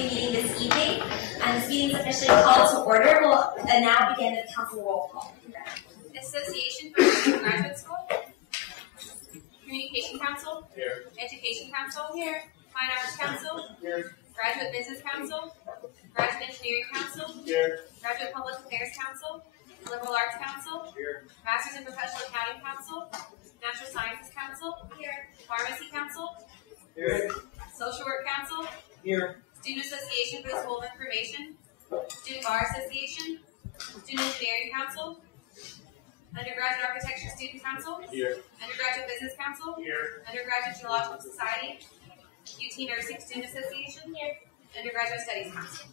assembly meeting this evening. This meeting is officially called to order. We'll now begin the council roll call. Association for Graduate School. Communication Council. Here. Education Council. Here. Fine Arts Council. Here. Graduate Business Council. Graduate Engineering Council. Here. Graduate Public Affairs Council. Liberal Arts Council. Here. Masters in Professional Accounting Council. Natural Sciences Council. Here. Pharmacy Council. Here. Social Work Council. Here. Student Association for the School of Information. Student Bar Association. Student Engineering Council. Undergraduate Architecture Student Council. Here. Undergraduate Business Council. Here. Undergraduate Geological Society. UT Nursing Student Association. Here. Undergraduate Studies Council.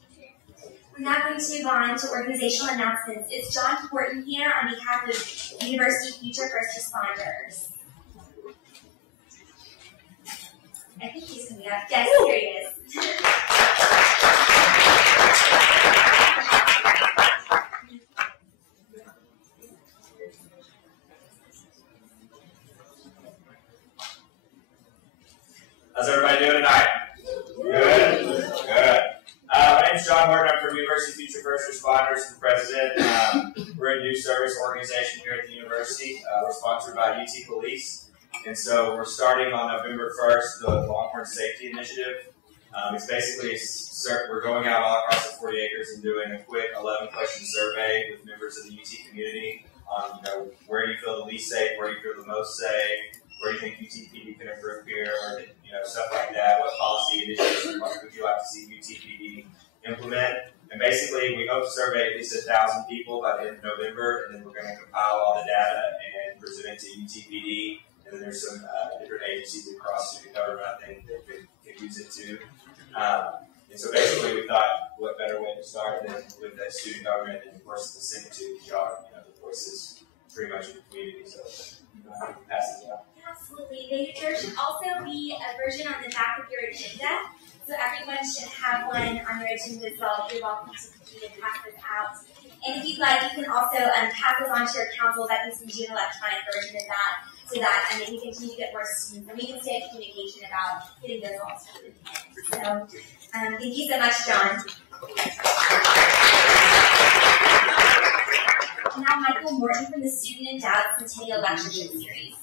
We're now going to move on to organizational announcements. It's John Horton here on behalf of University Future First Responders. I think he's coming up. Yes, here he is. How's everybody doing tonight? Good? Good. My name is John Horton. I'm from University Future First Responders and President. We're a new service organization here at the university. We're sponsored by UT Police. And so we're starting on November 1st the Longhorn Safety Initiative. It's basically, we're going out all across the 40 acres and doing a quick 11-question survey with members of the UT community on, where do you feel the least safe, where do you feel the most safe, where do you think UTPD can improve here, or stuff like that. What policy initiatives would you like to see UTPD implement? And basically, we hope to survey at least 1,000 people by the end of November, and then we're going to compile all the data and present it to UTPD. And then there's some different agencies across student government, I think, that could use it too. And so basically, we thought, what better way to start than with that student government and, of course, the Senate too, because y'all are the voices pretty much of the community. So pass it out. Absolutely. There should also be a version on the back of your agenda. So everyone should have one on their agenda as well. You're welcome to complete and pass this out. And if you'd like, you can also pass this on to your council. That can send you an electronic version of that, so that we can continue to get more students, and we can stay in communication about getting this all started. So thank you so much, John. Now, Michael Morton from the Student Endowed Centennial Lectureship Series.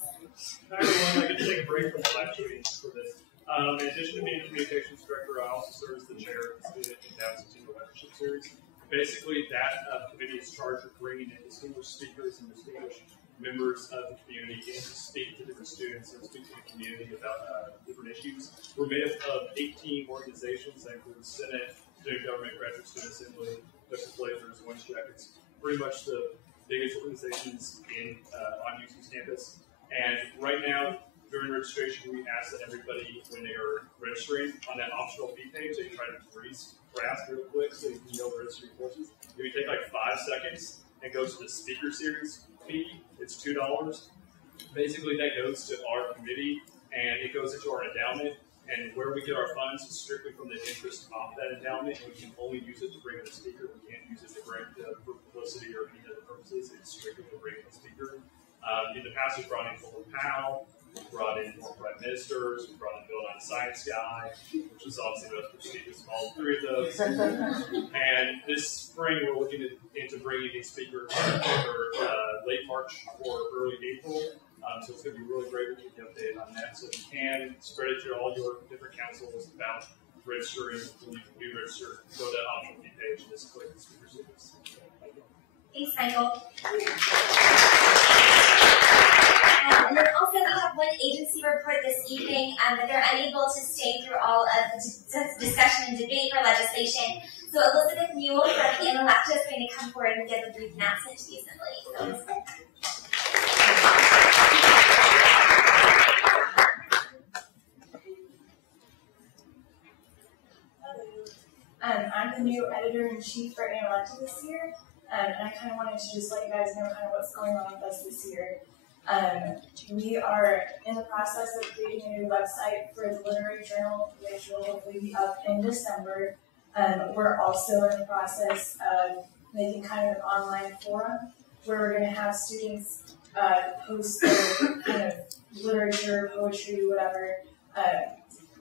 Hi everyone, I get to take a break from the lecturing for this. In addition to being the communications director, I also serve as the chair of the Student Endowed Centennial Lectureship Series. Basically, that committee is charged with bringing in distinguished speakers and distinguished members of the community in to speak to different students and speak to the community about different issues. We're made up of 18 organizations that include Senate, Student Government, Graduate Student Assembly, Justice Blazers, Orange Jackets, pretty much the biggest organizations on UT's campus. And right now, during registration, we ask that everybody, when they are registering on that optional fee page, they try to grasp real quick so you can know registering courses. If you take like 5 seconds and go to the speaker series fee, it's $2. Basically, that goes to our committee and it goes into our endowment. And where we get our funds is strictly from the interest off that endowment, and we can only use it to bring in a speaker. We can't use it to bring for publicity or any other purposes. It's strictly to bring in a speaker. In the past, we brought in Colin Powell, we brought in more prime ministers, we brought in Bill Nye the Science Guy, which is obviously the most prestigious of all 3 of those. And this spring, we're looking into bringing in speakers for late March or early April. So it's going to be really great to keep you updated on that. So if you can, spread it to all your different councils about registering. When you do register, go to that optional fee page and just click the speaker series. Thanks, Michael. And then also we have one agency report this evening that they're unable to stay through all of the discussion and debate for legislation. So Elizabeth Newell from Analecta is going to come forward and give a brief announcement to the Assembly. So Elizabeth. I'm the new editor-in-chief for Analecta this year, and I kind of wanted to just let you guys know kind of what's going on with us this year. We are in the process of creating a new website for the Literary Journal, which will hopefully be up in December. We're also in the process of making kind of an online forum where we're going to have students post their kind of literature, poetry, whatever,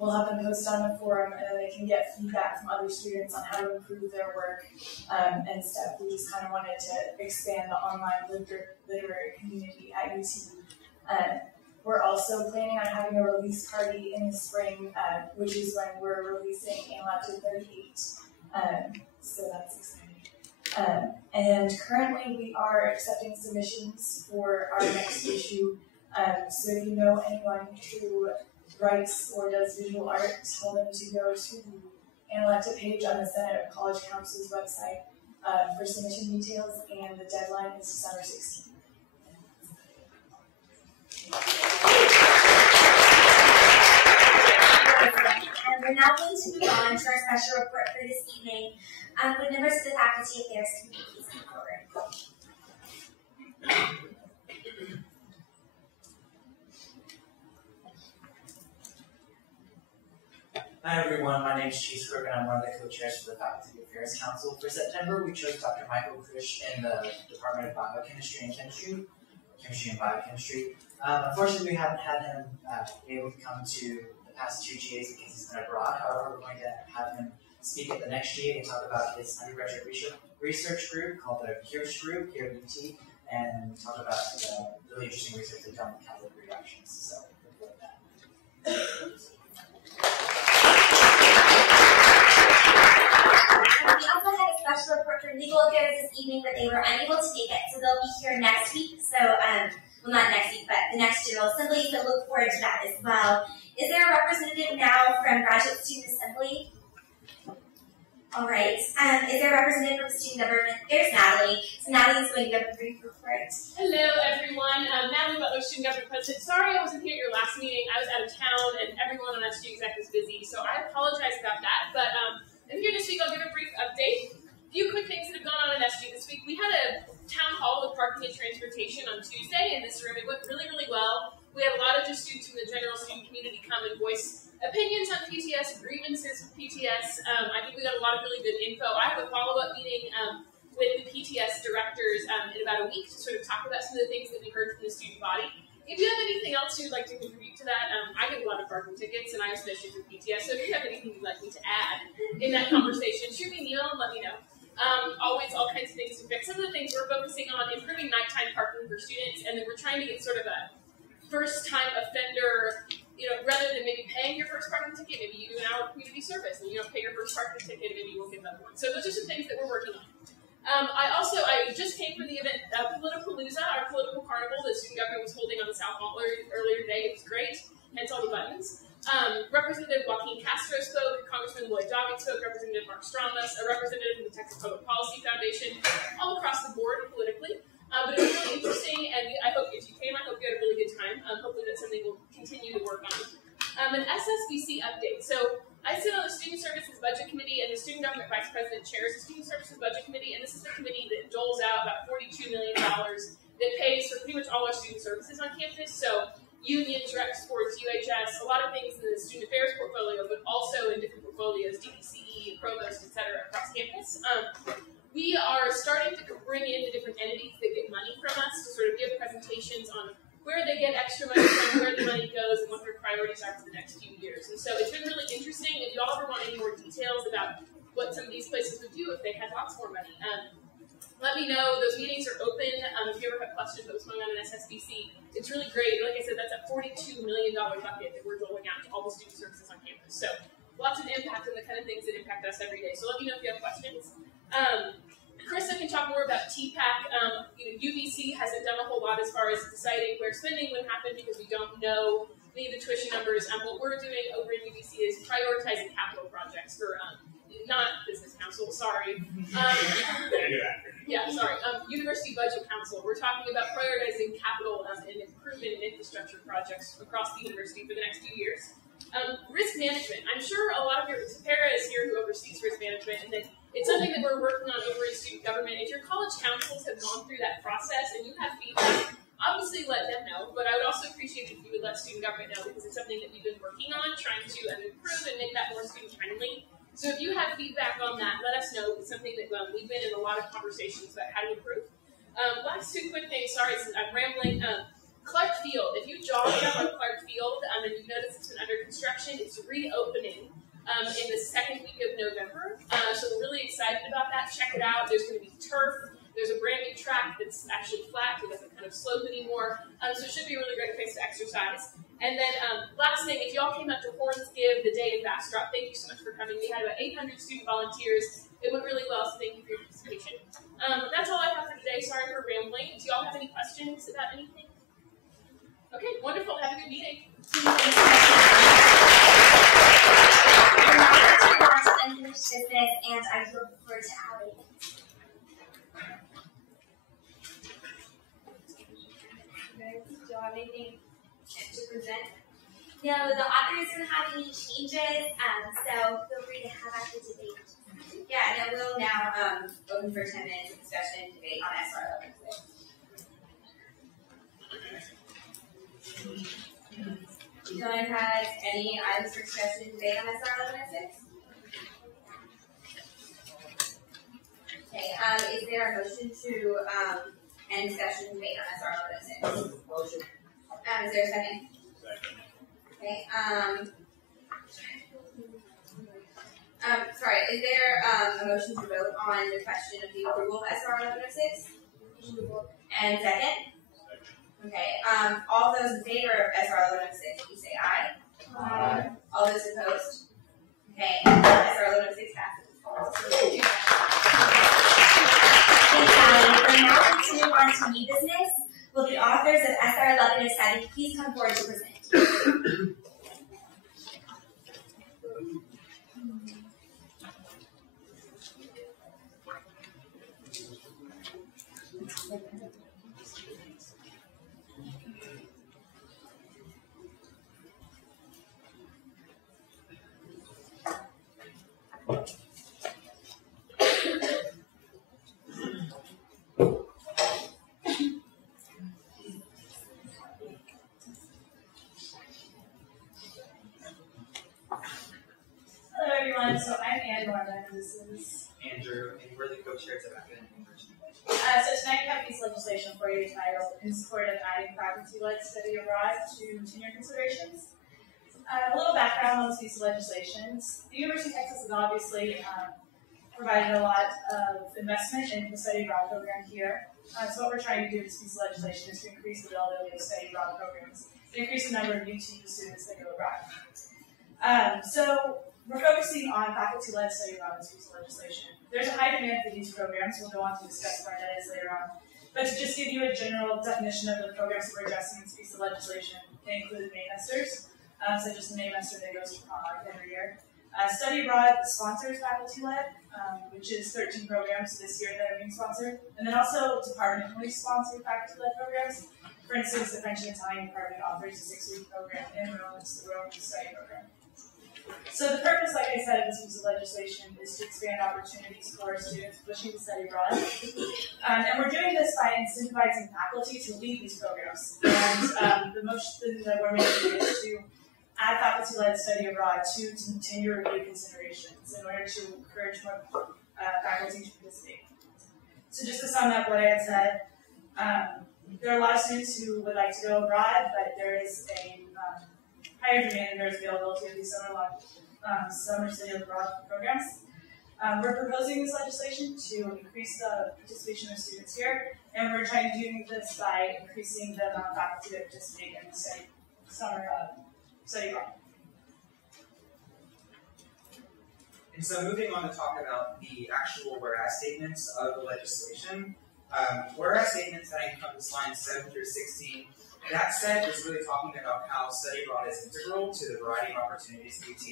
we'll have them post on the forum, and then they can get feedback from other students on how to improve their work and stuff. We just kind of wanted to expand the online literary community at UT. We're also planning on having a release party in the spring, which is when we're releasing AMLab 38. So that's exciting. And currently we are accepting submissions for our next issue. So if you know anyone who writes or does visual art, tell them to go to the AMLab page on the Senate of College Council's website for submission details, and the deadline is December 16th. And we're now going to move on to our special report for this evening. Would members of the Faculty Affairs Committee please come forward? Hi everyone, my name is Chase Crook and I'm one of the co-chairs for the Faculty Affairs Council. For September, we chose Dr. Michael Krish in the Department of Biochemistry and Chemistry and Biochemistry. Unfortunately, we haven't had him be able to come to the past two GAs because he's been abroad. However, we're going to have him speak at the next GA and talk about his undergraduate research group called the Kirsch Group here at UT, and talk about the really interesting research they've done with catalytic reactions. So, look forward to that. We also had a special report for legal affairs this evening, but they were unable to make it, so they'll be here next week. So, well, not next week, but the next General Assembly, so look forward to that as well. Is there a representative now from Graduate Student Assembly? All right. Is there a representative from Student Government? There's Natalie. So Natalie's going to give a brief report. Hello, everyone. Natalie Butler, Student Government President. Sorry I wasn't here at your last meeting. I was out of town, and everyone on SG Exec was busy, so I apologize about that. But I'm here this week. I'll give a brief update. A few quick things that have gone on at SG this week. We had a town hall with parking and transportation on Tuesday in this room. It went really, really well. We had a lot of just students from the general student community come and voice opinions on PTS, grievances with PTS. I think we got a lot of really good info. I have a follow-up meeting with the PTS directors in about a week to sort of talk about some of the things that we heard from the student body. If you have anything else you'd like to contribute to that, I get a lot of parking tickets and I have issues with PTS, so if you have anything you'd like me to add in that conversation, shoot me an email and let me know. Always all kinds of things to fix. Some of the things we're focusing on improving nighttime parking for students, and then we're trying to get sort of a first-time offender, rather than maybe paying your first parking ticket, maybe you do an hour of community service and you don't pay your first parking ticket and maybe you won't get another one. So those are some things that we're working on. I just came from the event, Politicalooza, our political carnival that student government was holding on the South Mall earlier today. It was great, hence all the buttons. Representative Joaquin Castro spoke, Congressman Lloyd Doggett spoke, Representative Mark Stromness, a representative from the Texas Public Policy Foundation, all across the board politically. But it was really interesting, and I hope if you came, I hope you had a really good time. Hopefully that's something we'll continue to work on. An SSBC update. So I sit on the Student Services Budget Committee, and the Student Government Vice President chairs the Student Services Budget Committee, and this is the committee that doles out about $42 million that pays for pretty much all our student services on campus. So unions, rec sports, UHS, a lot of things in the student affairs portfolio, but also in different portfolios, DDCE, provost, et cetera, across campus. We are starting to bring in the different entities that get money from us to sort of give presentations on where they get extra money from, where the money goes, and what their priorities are for the next few years. And so it's been really interesting. If you all ever want any more details about what some of these places would do if they had lots more money, let me know. Those meetings are open. If you ever have questions about what's going on in SSBC, it's really great. Like I said, that's a $42 million bucket that we're doling out to all the student services on campus. So lots of impact on the kind of things that impact us every day. So let me know if you have questions. Krista can talk more about TPAC. UVC hasn't done a whole lot as far as deciding where spending would happen because we don't know any of the tuition numbers. What we're doing over in UVC is prioritizing capital projects for, not business council, sorry. University Budget Council. We're talking about prioritizing capital and improvement in infrastructure projects across the university for the next few years. Risk management. I'm sure a lot of Tara is here who oversees risk management, and then it's something that we're working on over in student government. If your college councils have gone through that process and you have feedback, obviously let them know, but I would also appreciate it if you would let student government know because it's something that we've been working on, trying to improve and make that more student-friendly. So if you have feedback on that, let us know. It's something that we've been in a lot of conversations about how to improve. Last two quick things. Sorry, I'm rambling. Clark Field. If you jog around Clark Field and you notice it's been under construction, it's reopening in the second week of November. So we're really excited about that. Check it out. There's going to be turf. There's a brand new track that's actually flat. It doesn't kind of slope anymore. So it should be a really great place to exercise. And then last thing, if y'all came out to Horns Give the day in Bastrop, thank you so much for coming. We had about 800 student volunteers. It went really well, so thank you for your participation. That's all I have for today. Sorry for rambling. Do y'all have any questions about anything? Okay, wonderful. Have a good meeting. We're now going to go on to unfinished business, and I look forward to Allie. Do you have anything to present? No, the author isn't have any changes, so feel free to have active debate. Yeah, no, we'll now open for 10 minutes of discussion and debate on SR 1106. No one has any items for discussion and debate on SR 1106? Okay, is there a motion to end discussion and debate on SR 1106? Motion. Is there a second? Okay, sorry, is there a motion to vote on the question of the approval of SR 1106? And second? Okay, all those in favor of SR 1106, please say aye. Aye. All those opposed? Okay, SR 1106 passes. Thanks, Allie. We're now going to move on to new business. Will the authors of SR 1107 please come forward to present? Hello everyone, so I'm Ann Norman, this is Andrew, and we're the co-chairs of academic enrichment. so tonight we have a piece of legislation for you titled In Support of Adding Faculty-Led Study Abroad to Tenure Considerations. A little background on this piece of legislation. The University of Texas has obviously provided a lot of investment in the study abroad program here. So what we're trying to do with this piece of legislation is to increase the availability of study abroad programs, to increase the number of UT students that go abroad. So we're focusing on faculty-led study abroad in this piece of legislation. There's a high demand for these programs. We'll go on to discuss what that is later on. But to just give you a general definition of the programs that we're addressing in this piece of legislation, they include Maymesters, such as the Maymester that goes to Prague every year. Study abroad sponsors faculty-led, which is 13 programs this year that are being sponsored. And then also departmentally sponsored faculty-led programs. For instance, the French and Italian department offers a 6-week program in Rome, it's the Rome study program. So the purpose, like I said, of this piece of legislation is to expand opportunities for students wishing to study abroad. And we're doing this by incentivizing faculty to lead these programs. And the motion that we're making is to add faculty-led study abroad to tenure review considerations in order to encourage more faculty to participate. So just to sum up what I had said, there are a lot of students who would like to go abroad, but there is a higher demand and there's availability of these summer study abroad programs. We're proposing this legislation to increase the participation of students here, and we're trying to do this by increasing the amount of faculty that participate in the summer study abroad. And so moving on to talk about the actual whereas statements of the legislation. Whereas statements that encompass lines 7 through 16, that said is really talking about how study abroad is integral to the variety of opportunities at UT,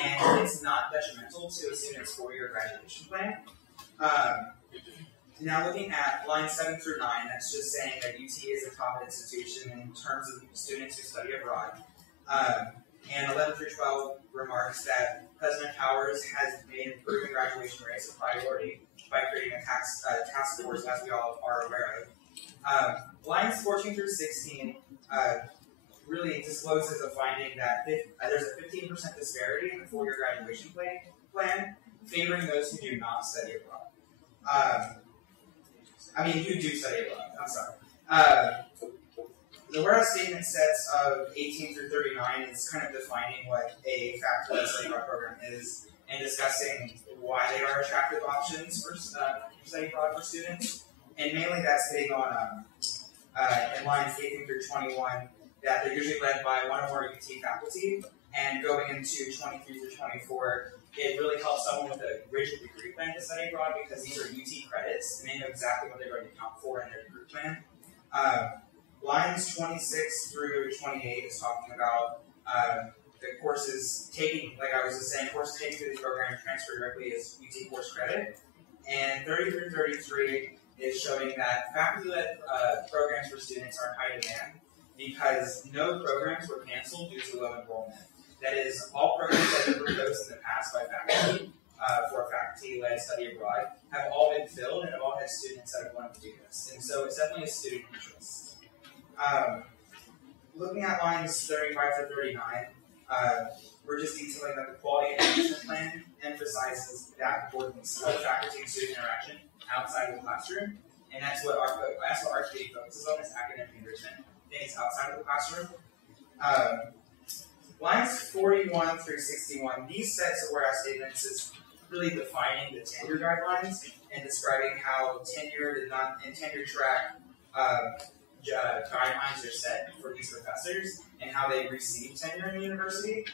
and it's not detrimental to a student's 4-year graduation plan. Now looking at lines 7 through 9, that's just saying that UT is a top institution in terms of students who study abroad. And 11 through 12 remarks that President Powers has made improving graduation rates a priority by creating a task force, as we all are aware of. Lines 14 through 16 really discloses a finding that there's a 15% disparity in the 4-year graduation plan, favoring those who do not study abroad. Who do study abroad, I'm sorry. The whereas statement sets of 18 through 39 is kind of defining what a faculty study abroad program is and discussing why they are attractive options for study abroad for students. And mainly that's hitting on in lines 18 through 21 that they're usually led by one or more UT faculty, and going into 23 through 24, it really helps someone with a rigid degree plan to study abroad because these are UT credits and they know exactly what they're going to count for in their degree plan. Lines 26 through 28 is talking about the courses taking, like I was just saying, courses taken through these programs transfer directly as UT course credit. And 30 through 33 is showing that faculty-led programs for students are in high demand because no programs were canceled due to low enrollment. That is, all programs that have been proposed in the past by faculty for faculty-led study abroad have all been filled and have all had students that have wanted to do this. And so it's definitely a student interest. Looking at lines 35 to 39, we're just detailing that the quality enhancement plan emphasizes that importance of faculty and student interaction outside of the classroom, and that's what RQA focuses on, is academic enrichment, things outside of the classroom. Lines 41 through 61, these sets of whereas statements is really defining the tenure guidelines and describing how tenure and tenure track guidelines are set for these professors and how they receive tenure in the university.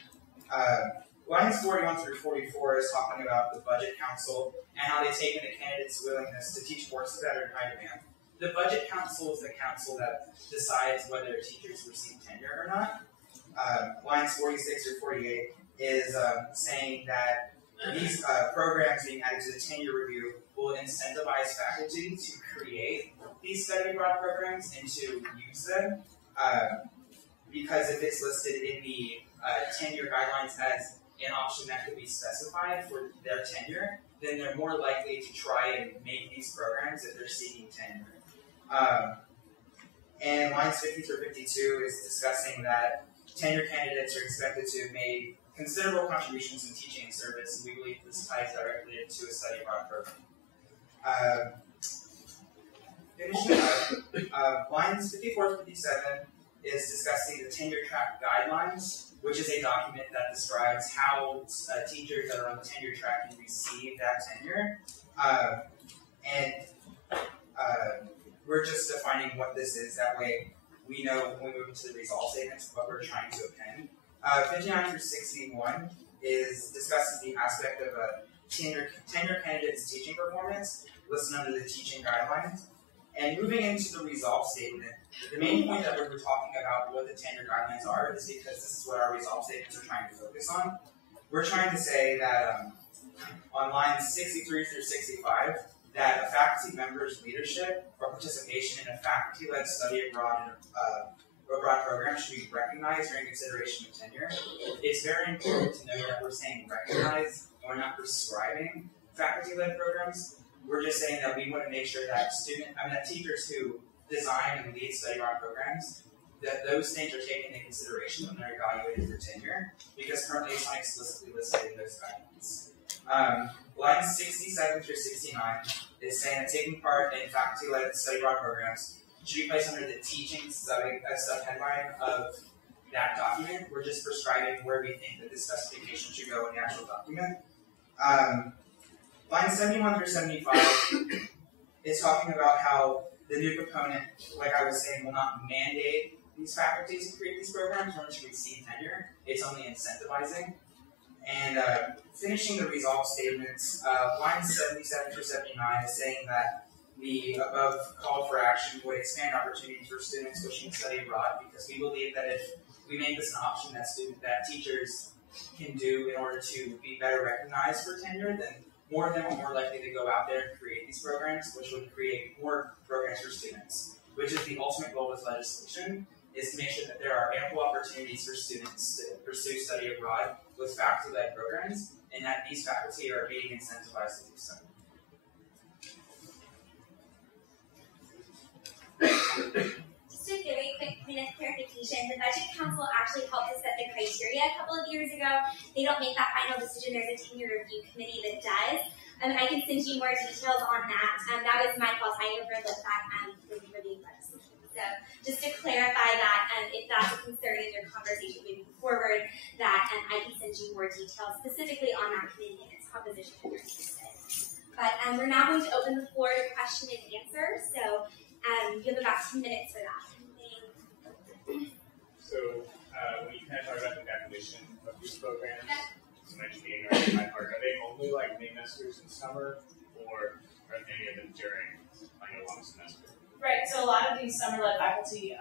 Lines 41 through 44 is talking about the budget council and how they take into candidates' willingness to teach courses that are in high demand. The budget council is the council that decides whether teachers receive tenure or not. Lines 46 through 48 is saying that these programs being added to the tenure review will incentivize faculty to create these study abroad programs and to use them, because if it's listed in the tenure guidelines as an option that could be specified for their tenure, then they're more likely to try and make these programs if they're seeking tenure. And lines 50 through 52 is discussing that tenure candidates are expected to have made considerable contributions in teaching and service, and we believe this ties directly into a study abroad program. Finishing up, lines 54 to 57 is discussing the tenure track guidelines, which is a document that describes how teachers that are on the tenure track can receive that tenure. We're just defining what this is. That way we know when we move into the result statements what we're trying to append. 59 through 61 discusses the aspect of a tenure candidate's teaching performance listed under the teaching guidelines. And moving into the resolve statement, the main point that we're talking about what the tenure guidelines are is because this is what our resolve statements are trying to focus on. We're trying to say that on lines 63 through 65, that a faculty member's leadership or participation in a faculty-led study abroad program should be recognized during consideration of tenure. It's very important to know that we're saying recognize, and we're not prescribing faculty-led programs. We're just saying that we want to make sure that that teachers who design and lead study abroad programs, that those things are taken into consideration when they're evaluated for tenure, because currently it's not explicitly listed in those guidelines. Lines 67 through 69 is saying that taking part in faculty-led study abroad programs should be placed under the teaching subheadline of that document. We're just prescribing where we think that this specification should go in the actual document. Lines 71 through 75 is talking about how the new component, like I was saying, will not mandate these faculties to create these programs or to receive tenure. It's only incentivizing. And finishing the resolve statements, lines 77 through 79 is saying that the above call for action would expand opportunities for students wishing to study abroad, because we believe that if we make this an option that teachers can do in order to be better recognized for tenure, then more of them are more likely to go out there and create these programs, which would create more programs for students, which is the ultimate goal of legislation, is to make sure that there are ample opportunities for students to pursue study abroad with faculty-led programs, and that these faculty are being incentivized to do so. Just a very quick point of clarification, the Budget Council actually helped us set the criteria a couple of years ago. They don't make that final decision. There's a tenure review committee that does. I can send you more details on that. That was my fault. I overlooked that for the legislation. So just to clarify that, if that's a concern in your conversation moving forward, that I can send you more details specifically on that committee and its composition if you're interested. But we're now going to open the floor to question and answer. So you have about 2 minutes for that. So when you kind of talk about the definition of these programs, so mentioning my part, are they only like semesters in summer, or are any of them during like a long semester? Right, so a lot of these summer-led faculty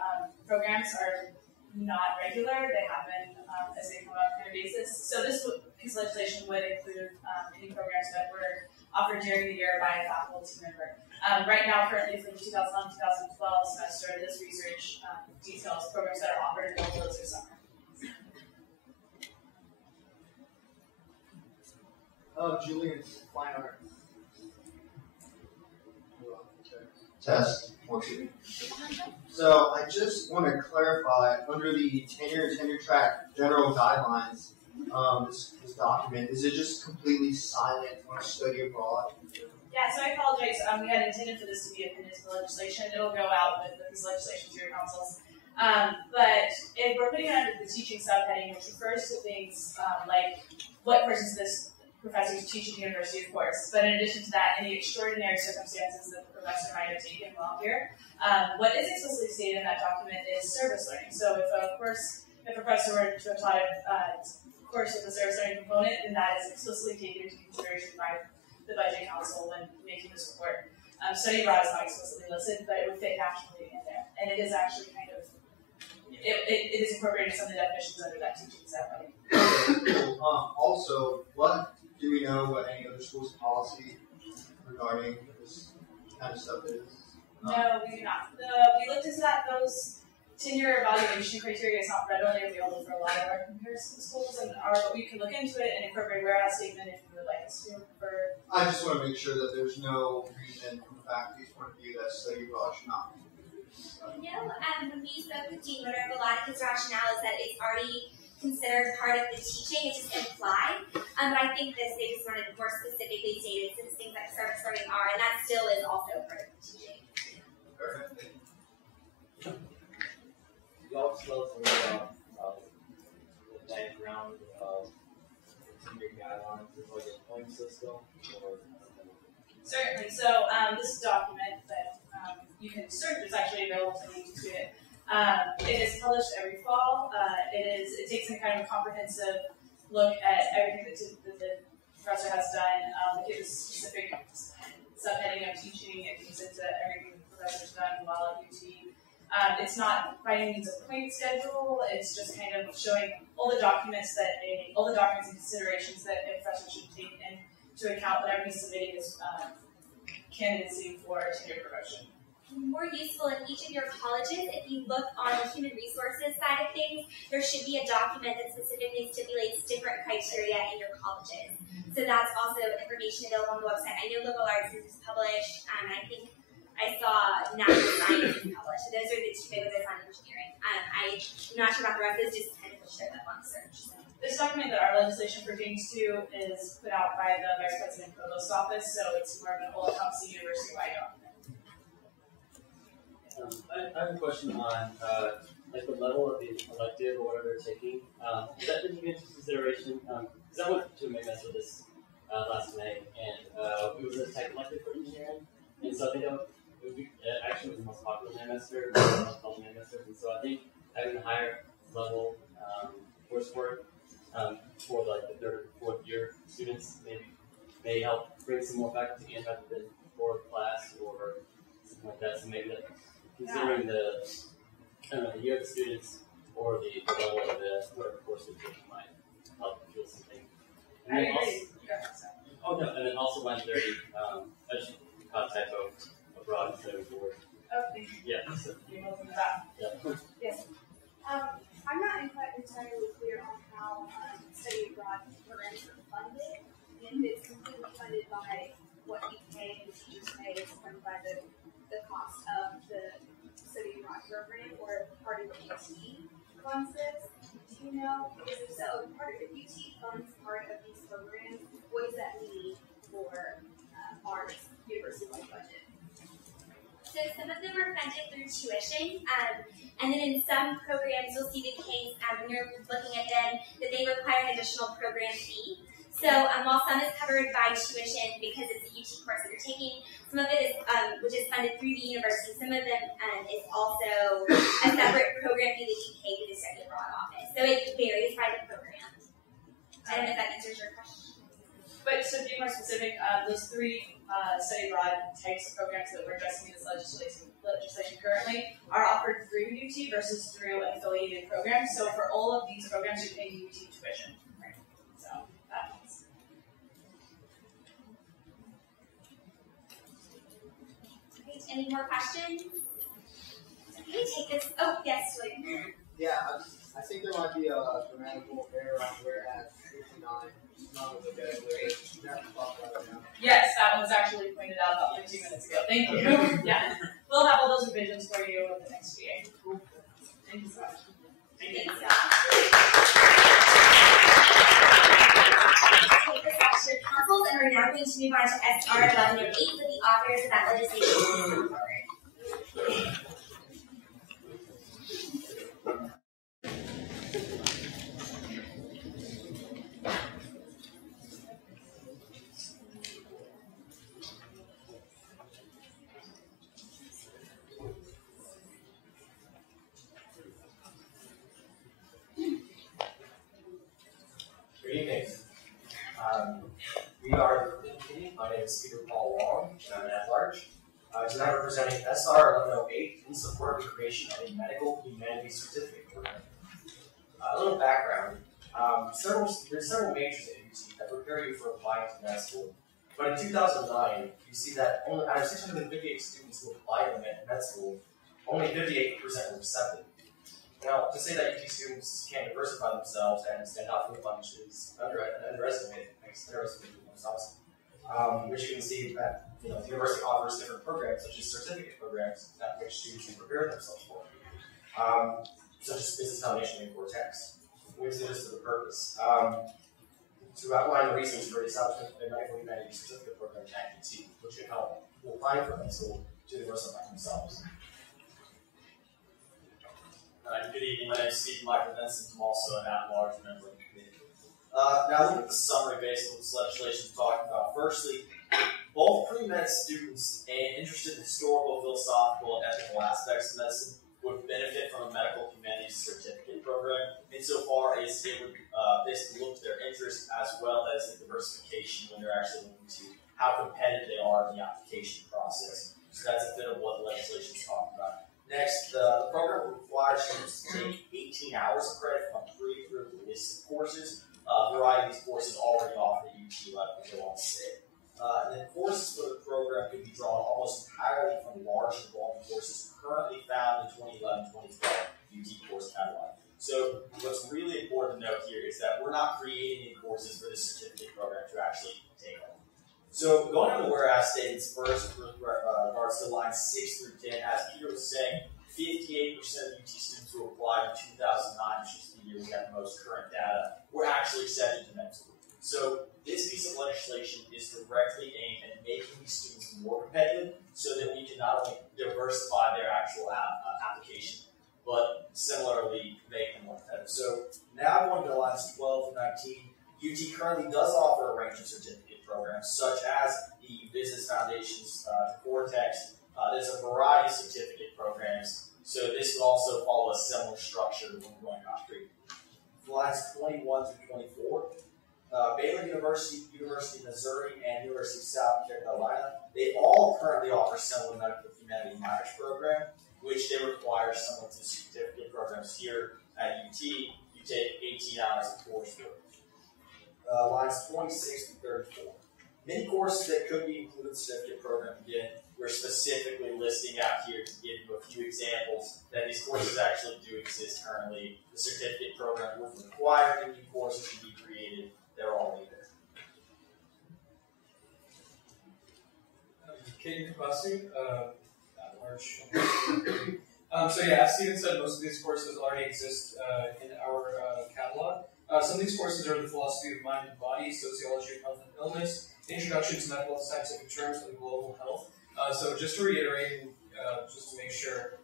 programs are not regular. They happen as they come up on a basis. So this piece of legislation would include any programs that were offered during the year by a faculty member. Right now, currently for the 2011-2012 semester, this research details programs that are offered in both those summer. Julian, fine art. Test. So I just want to clarify, under the tenure and tenure track general guidelines, this document, is it just completely silent on study abroad? Yeah, so I apologize. We had intended for this to be appended to the legislation. It'll go out with this legislation to your councils. But if we're putting it under the teaching subheading, which refers to things like what courses this professor is teaching at the university, of course. But in addition to that, any extraordinary circumstances that the professor might have taken while here, what is explicitly stated in that document is service learning. So if a professor were to have taught a course with a service learning component, then that is explicitly taken into consideration by the budget council when making this report. Study abroad is not explicitly listed, but it would fit naturally in there. And it is actually kind of, it is incorporated some of the definitions under that teaching subheading. Also, what do we know what any other school's policy regarding this kind of stuff is? No, we do not. We looked into that. Those tenure evaluation criteria is not readily available for a lot of our comparison schools, and we can look into it and incorporate warehouse statement if you would like us to. I just want to make sure that there's no reason from the faculty's point of view that study abroad should not be. No, when we spoke with Dean Woodruff, a lot of his rationale is that it's already considered part of the teaching, it's just implied. But I think they just wanted more specifically stated since things like service learning are, and that still is also part of the teaching. Perfect. Y'all tell us a little about the background of the tenure guidelines. Is it like a point system? Certainly. So this document that you can search is actually available to you to it. It is published every fall. It takes a kind of a comprehensive look at everything that the professor has done. It gives a specific subheading of teaching. It takes into everything the professor's done while at UT. It's not by any means a point schedule. It's just kind of showing all the documents and considerations that a professor should take into account whenever he's submitting his candidacy for tenure promotion. More useful in each of your colleges, if you look on the human resources side of things, there should be a document that specifically stipulates different criteria in your colleges. So that's also information available on the website. I know liberal arts is published, and I think I saw natural science is published. So those are the two big ones on engineering. I'm not sure about the rest, it's just kind of share that on search. So. This document that our legislation pertains to is put out by the Vice President Provost's office, so it's more of an all-encompassing university-wide document. I have a question on like the level of the elective or whatever they're taking. Is that taken into consideration? Because I went to a May semester this last May, and it was a tech elective for engineering, and so I think it would be actually the most popular semester, the most common semester, and so I think having a higher level coursework for like the third or fourth year students may help bring some more faculty in rather than for class or something like that. So maybe that. Considering the year of the students or the level of the whatever course they're taking might help feel something. And then and then also line 30, I just caught a typo abroad instead of board. Oh, thank you. Yeah. So, you're welcome to that. Yeah. Yes. I'm not entirely clear on how study abroad programs are funded. If it's completely funded by what you pay and the teachers pay, it's funded by the cost of the study abroad program or part of the UT funds this. Do you know? So part of the UT funds part of these programs. What does that mean for our university-wide budget? So some of them are funded through tuition. And then in some programs, you'll see the case when you're looking at them that they require an additional program fee. So while some is covered by tuition because it's a UT course that you're taking, some of it is which is funded through the university. Some of them is also a separate program fee that you pay to the study abroad office. So it varies by the program. I don't know if that answers your question. But to be more specific, those three study abroad types of programs that we're addressing in this legislation currently are offered through UT versus through an affiliated program. So for all of these programs, you're paying UT tuition. Right? So that means. Okay, any more questions? Okay, take this. Oh, yes, Julie. Yeah, I think there might be a grammatical error on whereas 59. Yes, that was actually pointed out about 15 minutes ago. Thank you. Yeah, we'll have all those revisions for you in the next VA. Cool. Thank you so much. Thanks, Take this back to your councils, and we're now going to move on to SR 1108 with the authors of that legislation. Good evening. We are the committee. My name is Peter Paul Wong, and I'm an at-large. Tonight we're presenting SR 1108 in support of the creation of a medical humanities certificate program. A little background. There's several majors at UT that prepare you for applying to med school. But in 2009, you see that only out of 658 students who applied to med school, only 58% were accepted. Now, to say that UT students can't diversify themselves and stand out from the bunch is underestimated themselves. Which you can see that the university offers different programs, such as certificate programs, that which students can prepare themselves for, such as Business Foundation and Cortex, which is just for the purpose. To outline the reasons for the establishment of a medical humanities certificate program at UT, which can help people applying for med school to diversify themselves. Good evening. My name is Stephen Michael Benson. I'm also an at-large member of the committee. Now, look at the summary based on this legislation we're talking about. Firstly, both pre-med students and interested in historical, philosophical, and ethical aspects of medicine would benefit from a medical humanities certificate program insofar as it would basically look at their interest as well as the diversification when they're actually looking to how competitive they are in the application process. So that's a bit of what the legislation is talking about. Next, the program requires students to take 18 hours of credit from pre-approved list courses. A variety of these courses already offered at UT level, go on state. And then courses for the program could be drawn almost entirely from large enrollment courses currently found in 2011-2012 UT course catalog. So what's really important to note here is that we're not creating any courses for this certificate program to actually take on. So going on the whereas statements first with regards to lines 6 through 10, as Peter was saying, 58% of UT students who applied in 2009, which is the year we have the most current data, were actually accepted to med school. So this piece of legislation is directly aimed at making these students more competitive so that we can not only diversify their actual application, but similarly make them more competitive. So now going to lines 12 and 19, UT currently does offer a range of certificate programs, such as the Business Foundation's Cortex. There's a variety of certificate programs, so this would also follow a similar structure when going concrete. Lines 21 through 24, Baylor University, University of Missouri, and University of South Carolina, they all currently offer similar medical humanities minors program, which they require similar to certificate programs here at UT. You take 18 hours of coursework. Lines 26 through 34. Many courses that could be included in the certificate program, again, we're specifically listing out here to give you a few examples that these courses actually do exist currently. The certificate program would require any new courses to be created. They're already there. Caden Kapasu, at-large. So yeah, as Steven said, most of these courses already exist in our catalog. Some of these courses are the philosophy of mind and body, sociology of health and illness, introduction to medical and scientific terms, and global health. So just to reiterate, just to make sure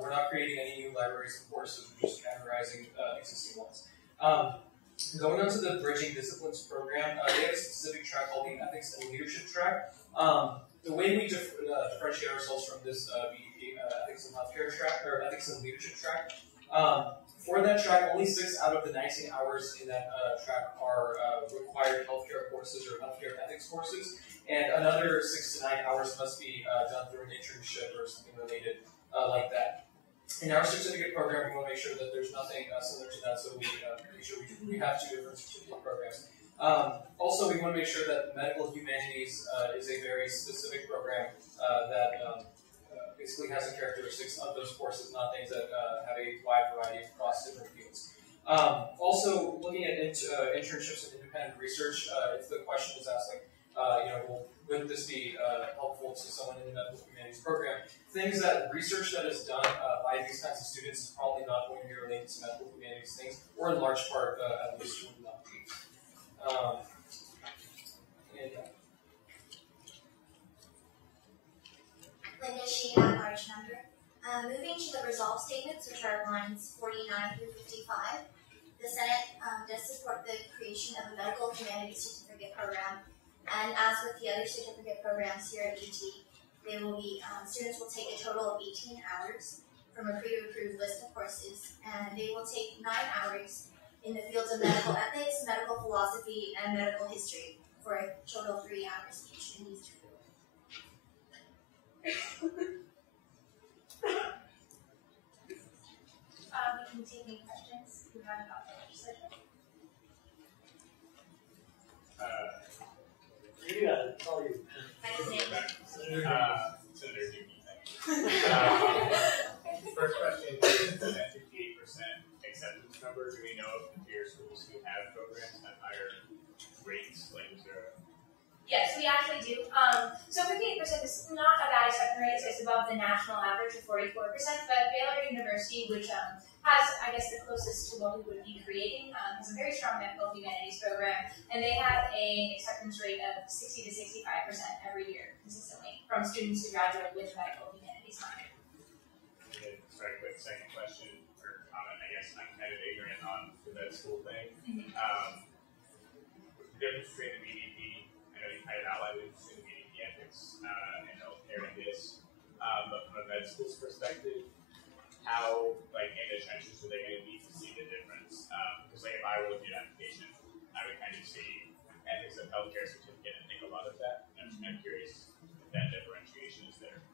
we're not creating any new libraries and courses, we're just categorizing existing ones. Going on to the Bridging Disciplines program, they have a specific track called the Ethics and Leadership track. The way we differentiate ourselves from this BDP, Ethics and Healthcare track, or Ethics and Leadership track, for that track, only 6 out of the 19 hours in that track are required healthcare courses or healthcare ethics courses, and another 6 to 9 hours must be done through an internship or something related like that. In our certificate program, we want to make sure that there's nothing similar to that, so we make sure we have 2 different certificate programs. Also, we want to make sure that medical humanities is a very specific program that basically has the characteristics of those courses, not things that have a wide variety across different fields. Also, looking at internships and independent research, if the question is asked, like, would this be helpful to someone in the medical humanities program? Things that research that is done by these kinds of students is probably not going to be related to medical humanities things, or in large part, at least would not be. Linda Sheen, at-large member. Moving to the resolve statements, which are lines 49 through 55, the Senate does support the creation of a medical humanities certificate program, and as with the other certificate programs here at UT, they will be, students will take a total of 18 hours from a pre-approved list of courses, and they will take 9 hours in the fields of medical ethics, medical philosophy, and medical history, for a total of 3 hours each in these 2 fields. We can take any questions you have about the legislation. Yeah, it's all you. Senator Dookie, first question is that 58% acceptance number. Do we know of peer schools who have programs at higher rates, like 0? Yes, we actually do. So 58% is not a bad acceptance rate. It's above the national average of 44%. But Baylor University, which has, I guess, the closest to what we would be creating, has a very strong medical humanities program, and they have an acceptance rate of 60 to 65% every year consistently from students who graduate with medical humanities minor. Sorry, quick second question or comment. I guess I'm kind of ignorant on the med school thing. Mm-hmm. The difference between the BDP, I know you kind of outlined the difference between the BDP ethics and healthcare and this, but from a med school's perspective, how, like, in the trenches are they going to need to see the difference? Because, like, if I were looking at an application, I would kind of see ethics of healthcare certificate and think a lot of that. I'm curious if that differentiation is there.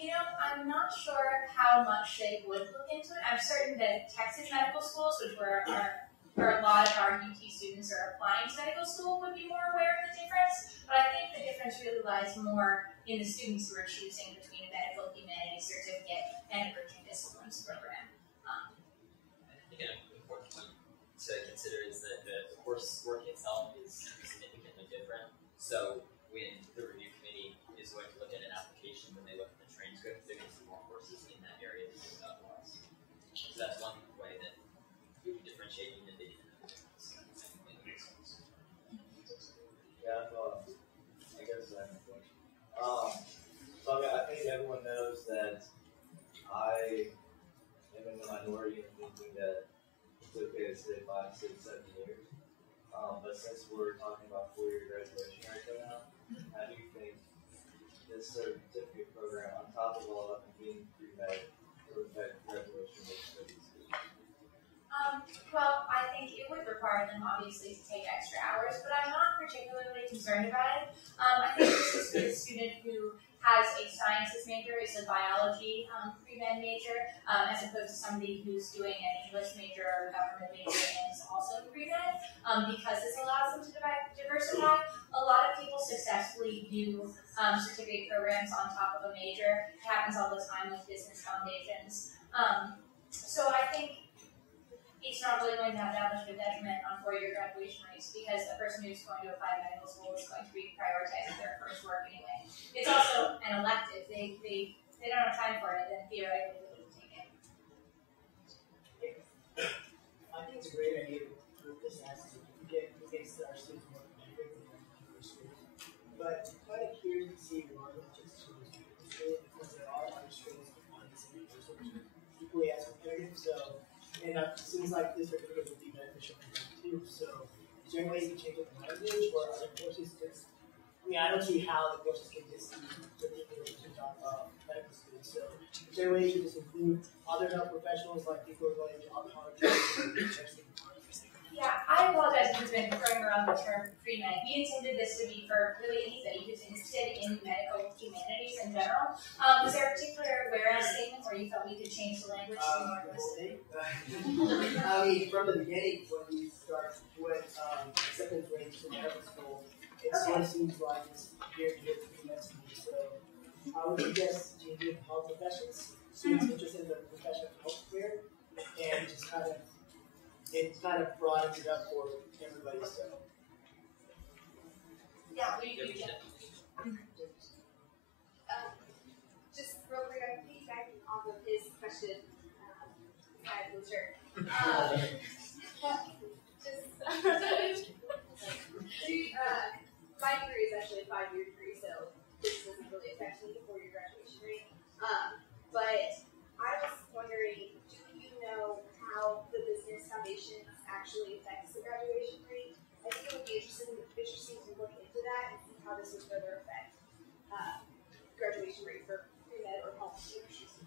You know, I'm not sure how much they would look into it. I'm certain that Texas medical schools, which where a lot of our UT students are applying to medical school, would be more aware of the difference. But I think the difference really lies more in the students who are choosing between a medical humanities certificate and a Bridging Disciplines program. I think an important point to consider is that the course work itself is significantly different. So when the review committee is going to look at an application, when they look at the transcript, they're going to see more courses in that area than they would otherwise. So that's one way that you can differentiate even if they didn't have it. Makes sense. Yeah, I guess I have a question. So I think everyone knows that I am in the minority in thinking that it's okay to stay 5, 6, 7 years. But since we're talking about 4-year graduation right now, how do you think this certificate program, on top of all of it being pre-med, would affect graduation rates? Well, I think it would require them, obviously, to take extra hours, but I'm not particularly concerned about it. I think this is for the student who has a sciences major, is a biology pre-med major, as opposed to somebody who's doing an English major or a government major and is also pre-med, because this allows them to diversify. A lot of people successfully do certificate programs on top of a major. It happens all the time with business foundations. So I think it's not really going to have that much of a detriment on 4-year graduation rates, because the person who's going to apply to medical school is going to be prioritizing their first work anyway. It's also an elective. They don't have time for it, then theoretically they wouldn't take it. I think it's a great idea with this aspect. We get our students more connected with their schools. But I'm kind of curious to see why not just schools, because there are other schools and it seems like this certificate would be beneficial for them too. So, is there any way you can change up the language, or are the courses just? I mean, I don't see how the courses can just be particular to medical students. So, is there a way to just include other health professionals, like people who are going to optometrists? Yeah, I apologize if we've been throwing around the term pre-med. We intended this to be for really anybody who's interested in medical humanities in general. Was there a particular whereas statement where you felt we could change the language to be more explicit? I mean, from the beginning, when we start with acceptance rates in medical school, it sort of seems like it's geared to pre-med students. So I would suggest changing health professions, students interested in the profession of healthcare, and just it kind of broadens it up for everybody. So yeah, we do. Just real quick, I'm piggybacking off of his question. I wasn't sure. My degree is actually a 5-year degree, so this doesn't really affect me before your graduation rate. But I was wondering, do you know how the business foundation actually affects the graduation rate? I think it would be interesting to look into that and see how this would further affect graduation rate for pre-med or health students.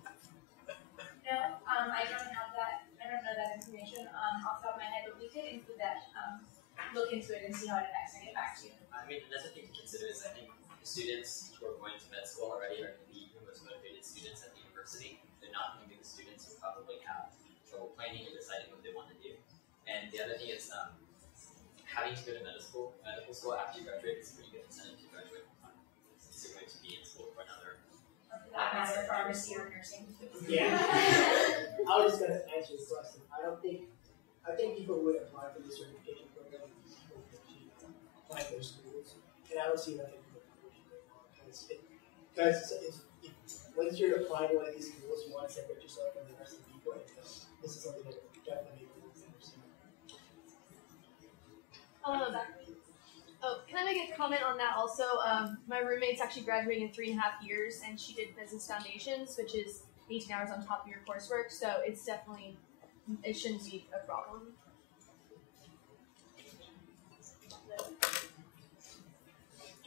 No, I don't have that. I don't know that information off the top of my head, but we could include that. Look into it and see how it affects and get back to you. I mean, another thing to consider is I think the students who are going to med school already are going to be the most motivated students at the university. They're not going to be the students who probably have trouble planning or deciding what they want to do. And the other thing is having to go to medical school after you graduate is a pretty good incentive to graduate on time. Since you're going to be in school for another. That matter, pharmacy or nursing. yeah, I was just going to answer the question. I think people would apply for the certification program apply for schools, and I don't see nothing in the promotion going on because once you're applying to one of these schools, you want to separate yourself from the rest of the people. And this is something that definitely makes sense. Can I make a comment on that also? My roommate's actually graduating in 3.5 years, and she did business foundations, which is 18 hours on top of your coursework. So it's definitely, it shouldn't be a problem.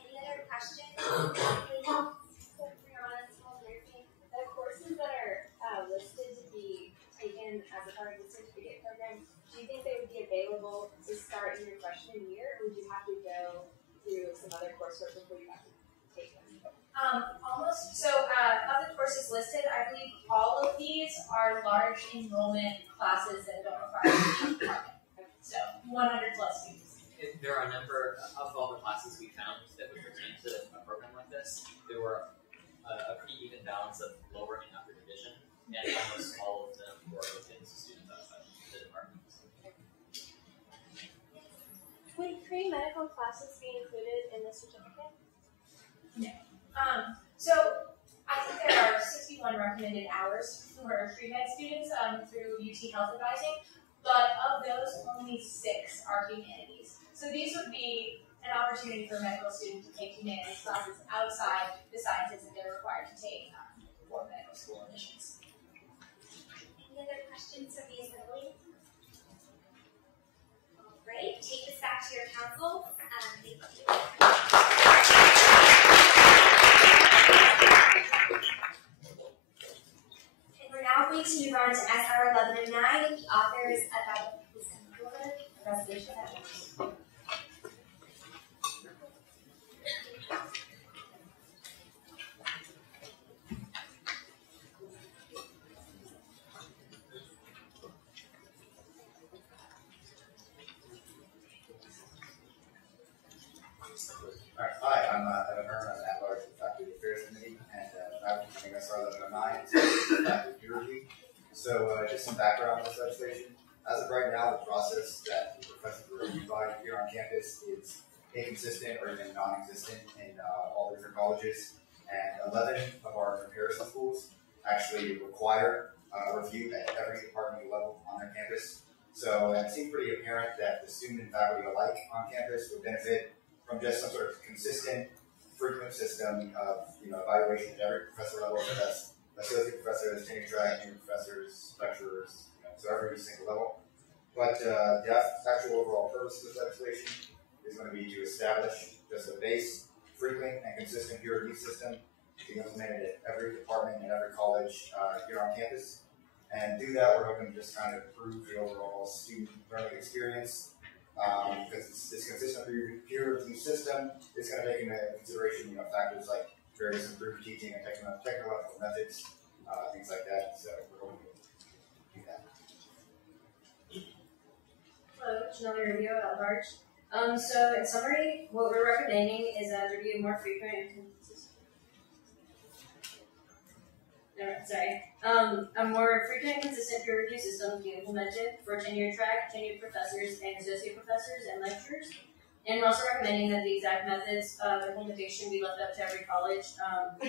Any other questions? The courses that are listed to be taken as a part of the certificate program, do you think they would be available to start in your freshman year, or would you have to go through some other coursework before you have to take them? Almost. So, of the courses listed, I believe all of these are large enrollment classes that don't require a department. So, 100 plus students. There are a number of all the classes we found that would pertain to a program like this. There were a pretty even balance of lower and upper division, and almost all of them were open to students outside the department. Would pre-medical classes be included in the certificate? No. So I think there are 61 recommended hours for pre-med students through UT Health Advising, but of those, only 6 are humanities. So these would be an opportunity for medical students to take humanities classes outside the sciences that they're required to take for medical school admissions. Any other questions from the assembly? All right, take this back to your council. Thank you. And we're now going to move on to SR 1109. The authors of that please come forward. The resolution that Hi, I'm Evan Herman. I'm at large with the Faculty Affairs Committee, and I'm presenting SR 1109. It's faculty peer review. So, just some background on this legislation. As of right now, the process that the professors are reviewed by here on campus is inconsistent or even non-existent in all the different colleges. And 11 of our comparison schools actually require review at every department level on their campus. So, it seems pretty apparent that the student and faculty alike on campus would benefit from just some sort of consistent, frequent system of evaluation at every professor level. So that's associate professors, tenure track, junior professors, lecturers, so every single level. But the actual overall purpose of this legislation is going to be to establish just a base, frequent, and consistent peer review system to be implemented at every department and every college here on campus. And do that, we're hoping to just kind of improve the overall student learning experience. Because this consistent peer review system is going to take into consideration, factors like various improved teaching and technological methods, things like that. So we're hoping to do that. Hello, another review at large. So in summary, what we're recommending is that there be a more frequent and consistent. A more frequent and consistent peer review system be implemented for tenure track, tenured professors, and associate professors and lecturers. And we're also recommending that the exact methods of implementation be left up to every college,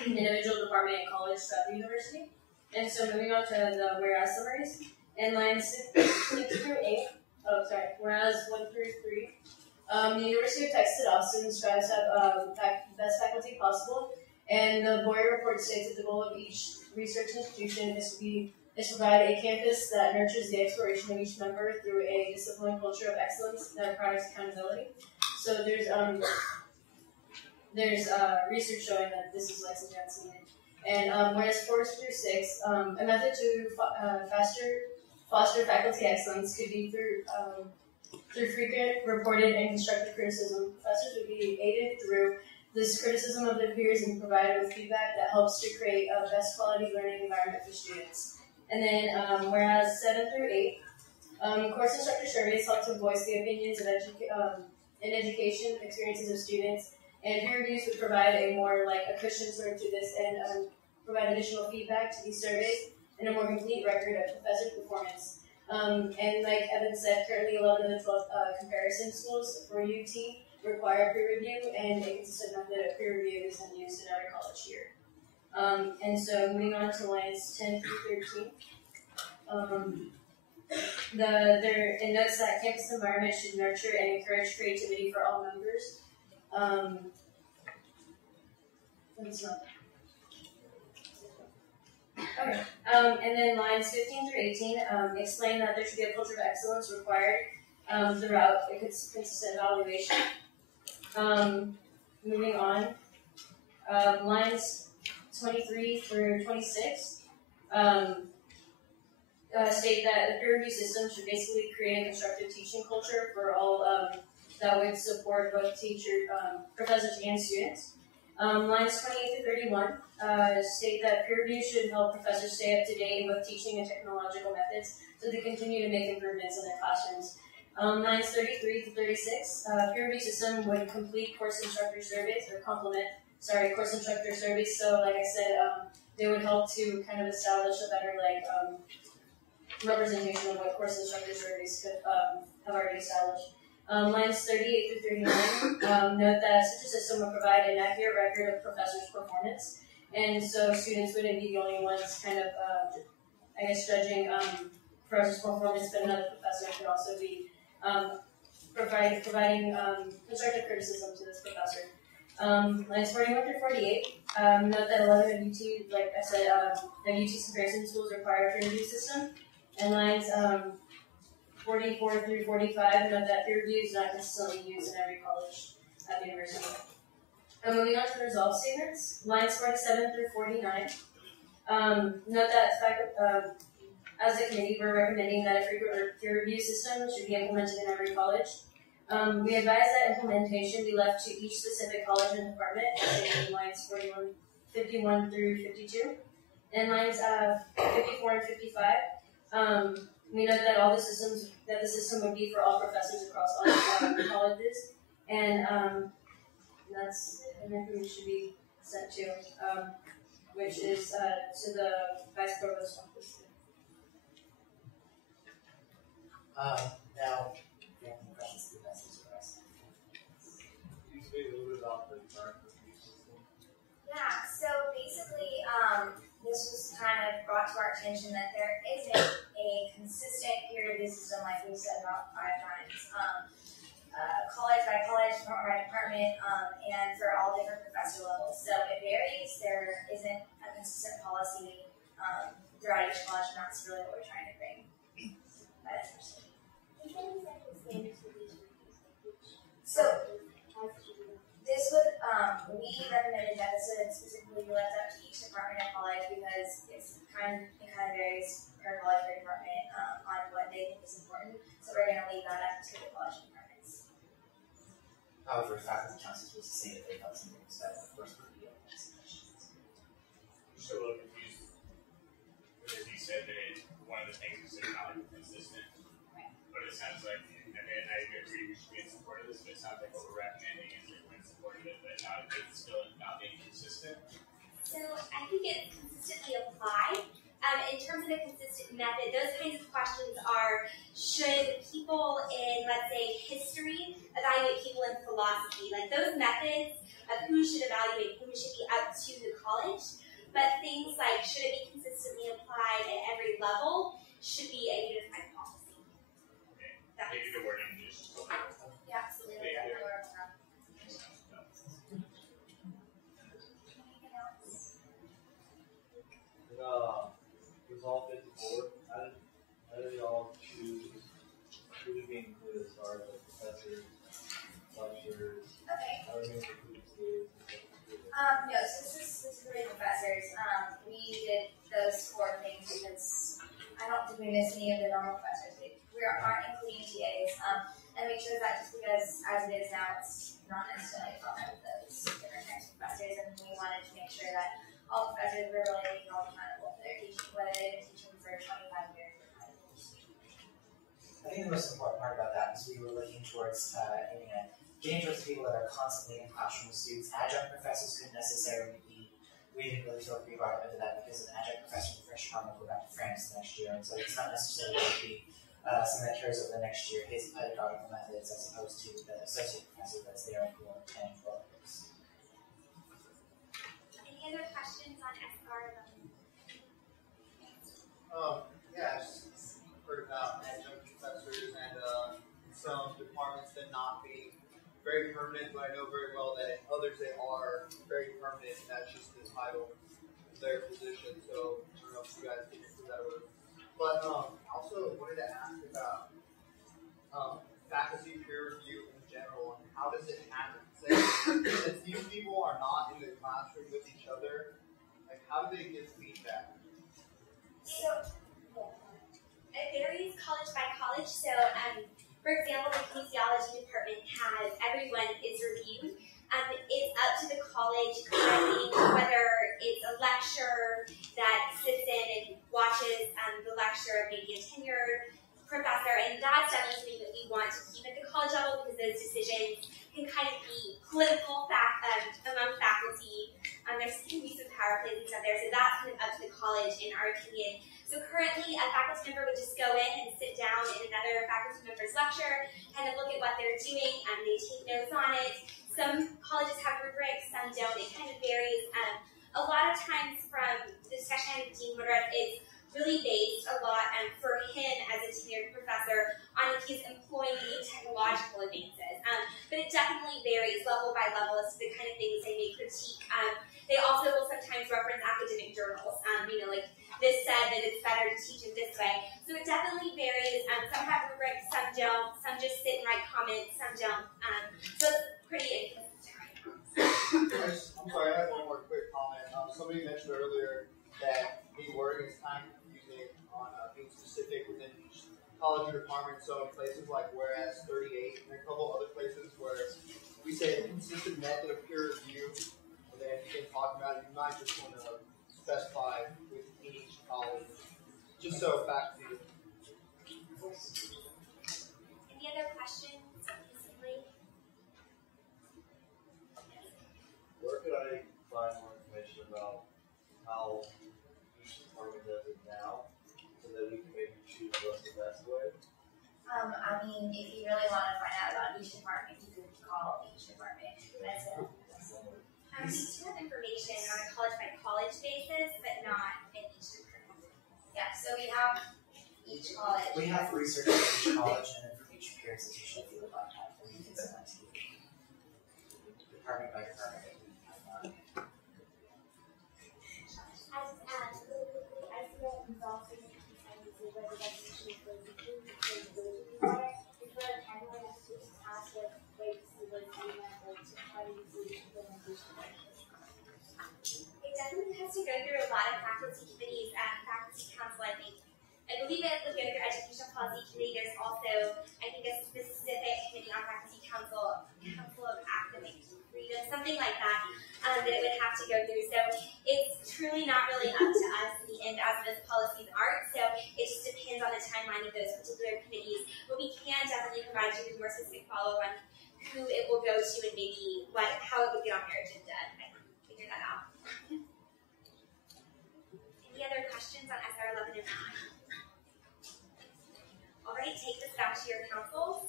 individual department, and college throughout the university. And so moving on to the whereas summaries. In lines 6 through 8, whereas 1 through 3, the University of Texas at Austin strives to have the best faculty possible, and the Boyer report states that the goal of each research institution is to provide a campus that nurtures the exploration of each member through a disciplined culture of excellence that requires accountability. So there's research showing that this is like something that's needed. And whereas 4 through 6, a method to foster faculty excellence could be through frequent, reported, and constructive criticism. Professors would be aided through this criticism of their peers and provided with feedback that helps to create a best quality learning environment for students. And then whereas 7 through 8, course instructor surveys help to voice the opinions of and education experiences of students, and peer reviews would provide a more a cushion sort of to this and provide additional feedback to these surveys and a more complete record of professor performance. And like Evan said, currently 11 of the 12 comparison schools for UT require peer review, and a consistent method of peer review isn't used in every college here. And so moving on to lines 10 through 13. It notes that campus environment should nurture and encourage creativity for all members. Okay. And then lines 15 through 18 explain that there should be a culture of excellence required throughout a consistent evaluation. Moving on, lines 23 through 26 state that the peer review system should basically create a constructive teaching culture for all that would support both professors and students. Lines 28 through 31 state that peer review should help professors stay up to date with teaching and technological methods so they continue to make improvements in their classrooms. Lines 33 to 36, peer review system would complete course instructor surveys or complement, course instructor surveys. So like I said, they would help to kind of establish a better representation of what course instructor surveys could have already established. Lines 38 through 39 note that such a system would provide an accurate record of professors' performance, and so students wouldn't be the only ones kind of, judging professors' performance, but another professor could also be providing constructive criticism to this professor. Lines 41 through 48 note that 11 of UT, like I said, the UT's comparison schools require a peer review system, and lines 44 through 45 note that peer review is not necessarily used in every college at the university. Moving on to the resolve statements, lines 47 through 49 note that as a committee, we're recommending that a frequent peer review system should be implemented in every college. We advise that implementation be left to each specific college and department, in lines 51 through 52. And lines 54 and 55, we note that the system would be for all professors across all colleges, and that's an information should be sent to, which is to the Vice Provost office. Now, if you have any questions, the message for us. Can you speak a little bit about the current review system? Yeah, so basically, this was kind of brought to our attention that there isn't a consistent peer review system, like we've said about 5 times, college by college, department by department, and for all different professor levels. So it varies. There isn't a consistent policy throughout each college, and that's really what we're trying to bring. medicine specifically left up to each department at college because it kind of varies per college, per department on what they think is important. So we're going to leave that up to the college departments. However, faculty council was to say that they felt something was better, of course, would be open to suggestions. I'm just a little confused because you said that one of the things is that not consistent, but it sounds like, and I agree we should be in support of this, but it sounds like what we're recommending is that we're in support of it, but not it's still not being consistent. So I think it's consistently applied. In terms of the consistent method, those kinds of questions are, should people in, let's say, history evaluate people in philosophy? Like those methods of who should evaluate who should be up to the college. But things like, should it be consistently applied at every level, should be a unified policy. Okay. Maybe the wording is just yeah, absolutely. Resolve 54. How did y'all choose who to be included as far as like professors, lecturers? Okay. How are you including students? No, so this is for the professors. We did those 4 things because I don't think we missed any of the normal professors. We aren't including TAs. And we chose that just because, as it is now, it's not necessarily a problem with those different types of professors, and we wanted to make sure that all professors were really being held accountable for their teaching, whether they've been teaching for 25 years or 5 years. I think the most important part about that is we were looking towards getting towards people that are constantly in classroom with students. Adjunct professors couldn't necessarily be, we didn't really feel we brought up into that because an adjunct professor in the French department will go back to France the next year, and so it's not necessarily going to be something that carries over the next year, his pedagogical methods, as opposed to the associate professor that's there for 10, 12 years. Any other questions on SR 11? Yeah, I just heard about adjunct professors and some departments that not being very permanent, but I know very well that in others they are very permanent, and that's just the title of their position. So I don't know if you guys can answer that or but also wanted to ask about faculty peer review in general and how does it happen? Since these people are not in the classroom with each other, like how do they give feedback? So, it varies college by college. So, for example, the kinesiology department has everyone is reviewed. It's up to the college deciding whether it's a lecturer that sits in and watches the lecture of maybe a tenured professor, and that's definitely something that we want to keep at the college level because those decisions can kind of be political among faculty. There can be some power plays out there, so that's kind of up to the college in our opinion. So currently, a faculty member would just go in and sit down in another faculty member's lecture, kind of look at what they're doing, and they take notes on it. Some colleges have rubrics, some don't. It kind of varies. A lot of times from the discussion with Dean Woodruff, it's really based a lot for him as a tenured professor on if he's employing any technological advances. But it definitely varies level by level as to the kind of things they may critique. They also will sometimes reference academic journals. Like this said that it's better to teach it this way. So it definitely varies. Some have rubrics, some don't. Some just sit and write comments, some don't. So it's pretty inconsistent. I'm sorry, I have one more quick comment. Somebody mentioned earlier that the wording is kind of confusing on being specific within each college or department. So in places like whereas 38 and a couple other places where we say a consistent method of peer review, and then you can talk about it, you might just want to specify within each college, just so faculty. Any other questions? Where could I find more information about how each department does it now, so that we can maybe choose what's the best way? If you really want to find out about each department, you can call each department. That's it. We do have information on a college-by-college basis, but not in each department. Yeah, so we have each college. We have research for each college and then for each peer institution if you would like that, and you can send that to you. Department by department. something like that, that it would have to go through. So it's truly not really up to us in the end, as those policies aren't. So it just depends on the timeline of those particular committees. But we can definitely provide you with more specific follow-up on who it will go to and maybe how it would get on your agenda. I can figure that out. Any other questions on SR 11 and 9? All right, take this back to your council.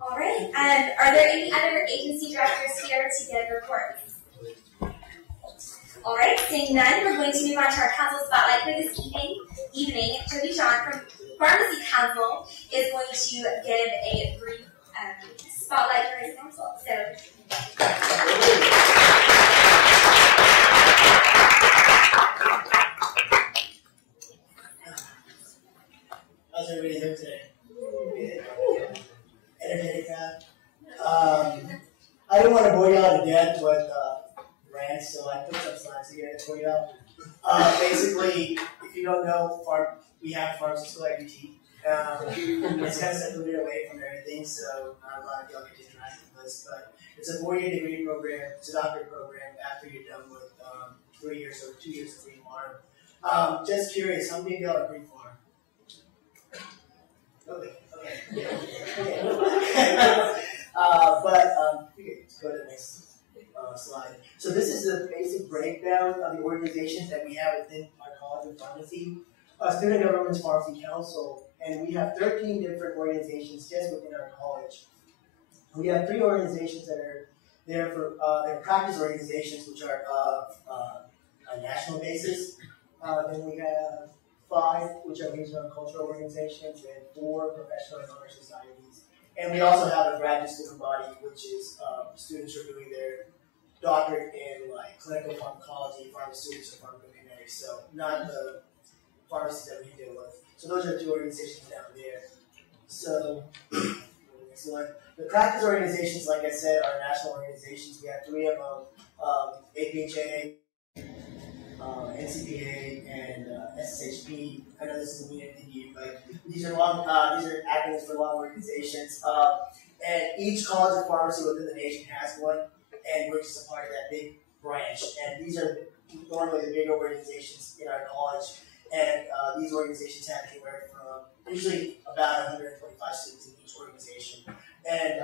All right, are there any other agency directors here to give reports? All right, seeing none, we're going to move on to our council spotlight for this evening. Jody John from Pharmacy Council is going to give a brief spotlight for his council. How's everybody doing today? Good. Energetic crowd. I didn't want to bore y'all to death with rants, so I put some slides together for y'all. Basically, if you don't know, we have pharmacy school at UT. It's kind of separated away from everything, so not a lot of y'all get to interact with us. But it's a 4-year degree program. It's a doctorate program after you're done with 3 years or 2 years of pre-pharm. Just curious, how many of y'all are pre-pharm? Okay. We can go to the next slide. So this is the basic breakdown of the organizations that we have within our college of pharmacy. Student Government's Pharmacy Council, and we have 13 different organizations just within our college. We have 3 organizations that are there for they're practice organizations, which are on a national basis. Then we have 5, which are regional and cultural organizations, and 4 professional and honor societies. And we also have a graduate student body, which is students who are doing their doctorate in like clinical pharmacology, pharmaceutics, and pharmacokinetics. So not the pharmacies that we deal with. So those are the 2 organizations down there. So next one. The practice organizations, like I said, are national organizations. We have 3 of them: APHA, NCPA, and SSHP. I know this isn't meaning to you, but these are acronyms for long organizations. And each college of pharmacy within the nation has one, and we're just a part of that big branch. And these are normally the bigger organizations in our college. And these organizations have anywhere from usually about 125 students in each organization. And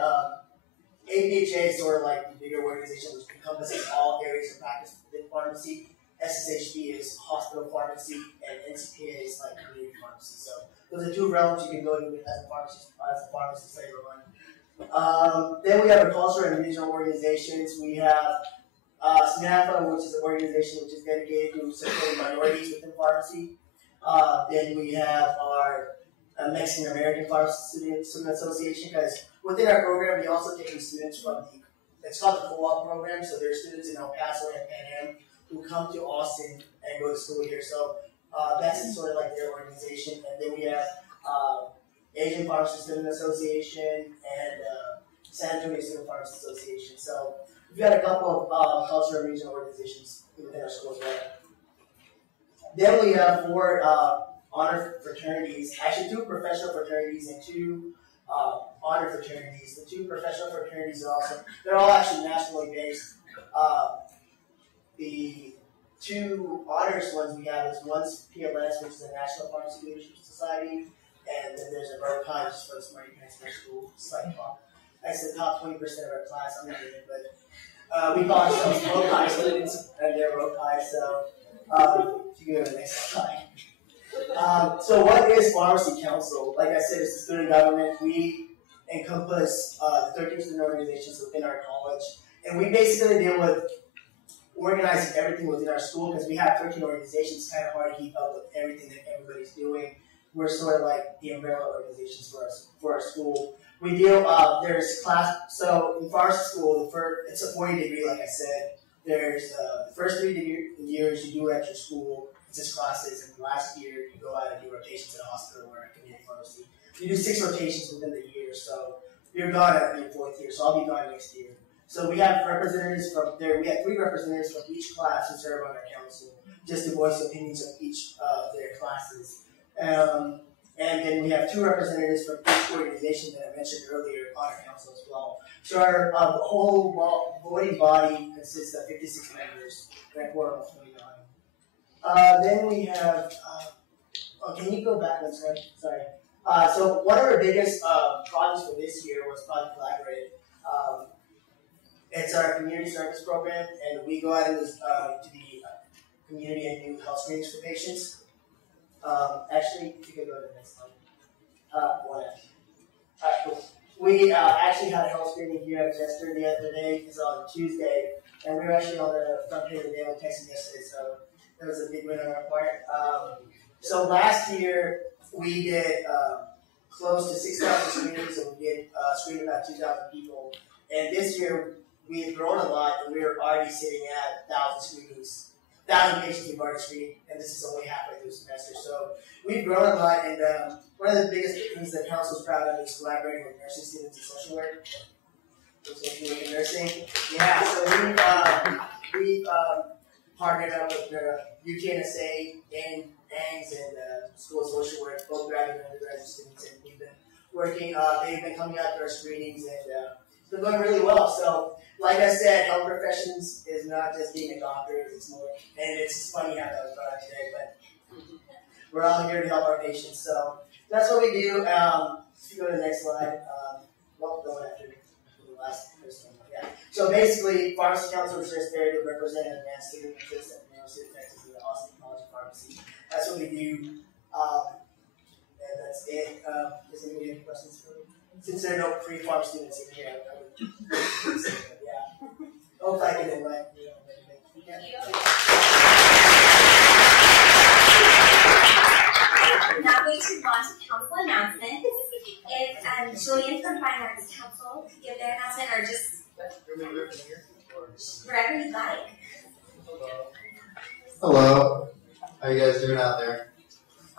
APHA is sort of like the bigger organization, which encompasses all areas of practice within pharmacy. SSHP is hospital pharmacy, and NCPA is like community pharmacy. So those are 2 realms you can go to as a pharmacist later on. Then we have our cultural and regional organizations. We have SNAPA, which is an organization which is dedicated to supporting minorities within pharmacy. Then we have our Mexican American Pharmacy Student Association, because within our program we also take students from it's called the co-op program. So there are students in El Paso and Pan Am who come to Austin and go to school here. So that's sort of like their organization. And then we have Asian Pharmacy Student Association and San Antonio Student Pharmacy Association. So we've got a couple of cultural and regional organizations within our school as well. Then we have 4 honor fraternities, actually 2 professional fraternities and 2 honor fraternities. The 2 professional fraternities they're all actually nationally based. The 2 honors ones we have is one's PLS, which is the National Pharmacy Leadership Society, and then there's a ROCAI, which is for the Smart Transfer School. It's like that's the top 20% of our class. I'm not in it, but we call ourselves ROCAI students, and they're ROCAI. So if you go to the next slide. So what is Pharmacy Council? Like I said, it's the student government. We encompass 13 student organizations within our college, and we basically deal with organizing everything within our school, because we have 13 organizations. It's kind of hard to keep up with everything that everybody's doing. We're sort of like the umbrella organizations for our school. We deal, there's class, so in pharmacy school, it's a 4-year degree, like I said. There's the first 3 years you do at your school, it's just classes, and the last year you go out and do rotations at a hospital or a community pharmacy. You do 6 rotations within the year, so you're gone at your 4th year, so I'll be gone next year. So we have representatives from there. We have 3 representatives from each class who serve on our council, just to voice opinions of each of their classes. And then we have 2 representatives from each organization that I mentioned earlier on our council as well. So our whole voting body consists of 56 members. That quorum is 29. Then we have, can you go back one second? Sorry. So one of our biggest projects for this year was Project Collaborate. It's our community service program, and we go out into the community and do health screenings for patients. Actually, you can go to the next slide. Cool. We actually had a health screening here at Chester the other day. It's on Tuesday, and we were actually on the front page of the Daily Texas yesterday, so that was a big win on our part. So last year, we did close to 6,000 screenings, and we did screen about 2,000 people. And this year, we have grown a lot, and we're already sitting at 1,000 screenings. 1,000 patients we've already screened, and this is only halfway through the semester. So we've grown a lot, and one of the biggest things that council is proud of is collaborating with nursing students in social work. Social work and nursing. Yeah, so we've partnered up with the UTNSA and ANGS and School of Social Work, both graduate and undergraduate students, and we've been working. They've been coming out to our screenings, and it's been going really well. So, like I said, health professions is not just being a doctor; it's more. And it's just funny how that was brought up today, but we're all here to help our patients. So that's what we do. If you go to the next slide, go after the last person. Yeah. So basically, pharmacy council is just there to represent and advance student interests at the University of Texas and the Austin College of Pharmacy. That's what we do. And that's it. Does anybody have any questions for me? Since there are no pre-pharm students in here, I would say that, yeah. Hope I can invite you. Now going to move on to council announcements. If Julian from Fine Arts Council could give their announcement, or just wherever you'd like. Hello. How you guys doing out there?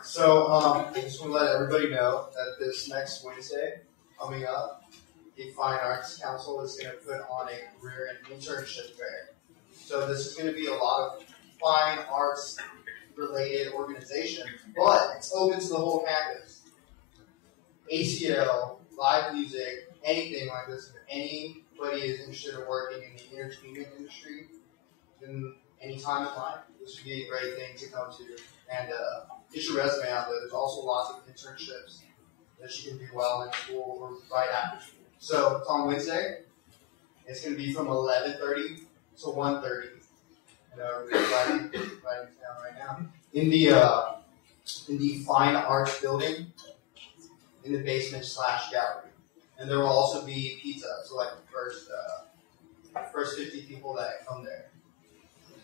So, I just want to let everybody know that this next Wednesday, coming up, the Fine Arts Council is going to put on a career and internship fair. So this is going to be a lot of fine arts related organization, but it's open to the whole campus. ACL, live music, anything like this. If anybody is interested in working in the entertainment industry in any time in life, this would be a great thing to come to and get your resume out there. There's also lots of internships that you can do while in school or right after school. So it's on Wednesday. It's going to be from 11:30 to 1:30. Writing down right now. In the Fine Arts building, in the basement / gallery, and there will also be pizza. So like the first 50 people that come there.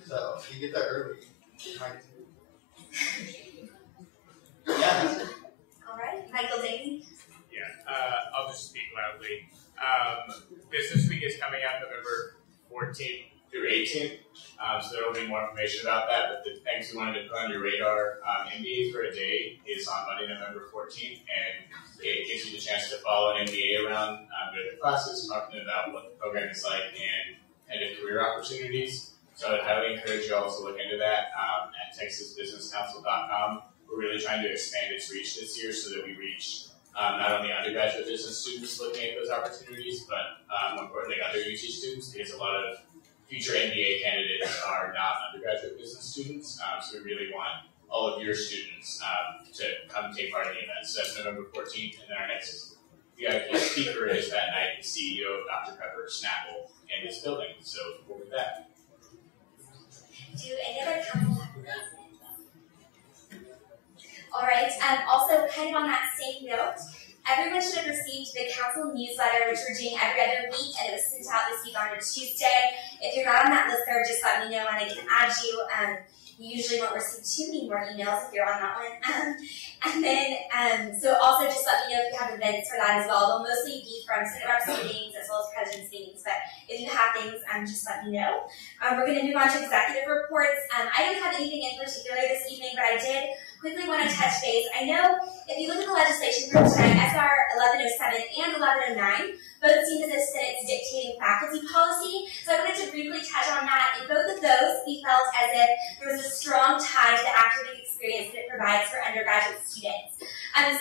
So if you get there early, you might. Yeah. All right, Michael Davey. Yeah, I'll just speak loudly. Business Week is coming out November 14th through 18th, so there will be more information about that. But the things we wanted to put on your radar, MBA for a Day is on Monday, November 14th, and it gives you the chance to follow an MBA around, go to the classes, talk to them about what the program is like and career opportunities. So I'd highly encourage you all to look into that at texasbusinesscouncil.com. We're really trying to expand its reach this year so that we reach not only undergraduate business students looking at those opportunities, but more importantly, other UT students, because a lot of future MBA candidates are not undergraduate business students. So we really want all of your students to come take part in the event. So that's November 14th, and then our next VIP speaker is that night, the CEO of Dr. Pepper Snapple in this building. So we'll with that. Do any other council have announcements? All right. Also, kind of on that same note, everyone should have received the council newsletter, which we're doing every other week, and it was sent out this week on a Tuesday. If you're not on that list, just let me know, and I can add you. You usually won't receive too many more emails if you're on that one. And then, so also just let me know if you have events for that as well. They'll mostly be from Senate Reps meetings as well as President's meetings, but if you have things, just let me know. We're going to move on to executive reports. I don't have anything in particular this evening, but I did quickly want to touch base. I know if you look at the legislation for tonight, SR 1107 and 1109 both seem as if Senate's dictating faculty policy. So I wanted to briefly touch on that. In both of those, we felt as if there was a strong tie to the academic experience that it provides for undergraduate students.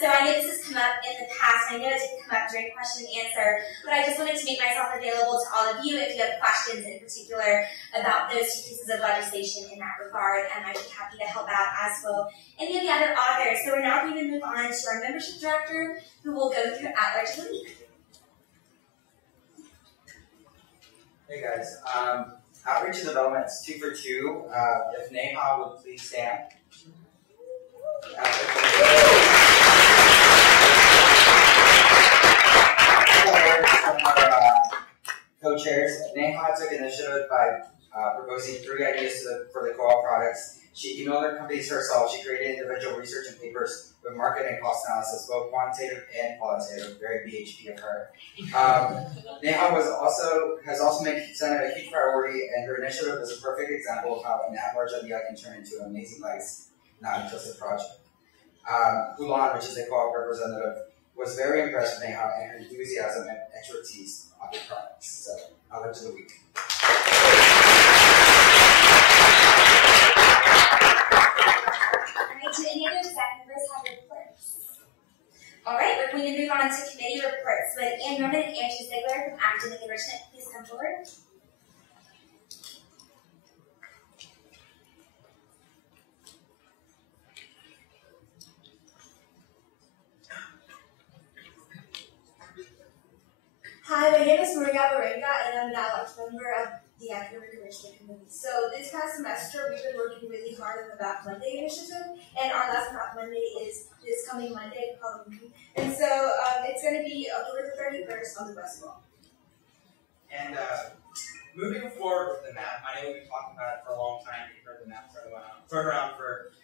So I know this has come up in the past, and I know it didn't come up during question and answer, but I just wanted to make myself available to all of you if you have questions in particular about those two pieces of legislation in that regard, and I'd be happy to help out, as will any of the other authors. So we're now going to move on to our membership director, who will go through At-Large of the Week. Hey guys, outreach and development is 2 for 2. If Neha would please stand. Co-chairs, Neha took initiative by proposing 3 ideas for the co-op products. She emailed her companies herself. She created individual research and papers with market and cost analysis, both quantitative and qualitative. Very BHP of her. Neha has also made Senate a huge priority, and her initiative is a perfect example of how an at-large idea can turn into an amazing place, not just a project. Hulan, which is a co-op representative, was very impressed with Neha and her enthusiasm and expertise on the products. So, At-Large of the Week. Do any other staff members have reports? All right, we're going to move on to committee reports with Ann Norman and Angie Ziegler from Academic Enrichment. Please come forward. Hi, my name is Maria Varenga, and I'm an at-large member of the Academic Enrichment Committee. So this past semester, we've been working really hard on the Back Monday initiative, and our last Back Monday is this coming Monday, Halloween. And so it's going to be October the 31st on the West Wall. And moving forward with the map, I know we've been talking about it for a long time. You've heard the map thrown around for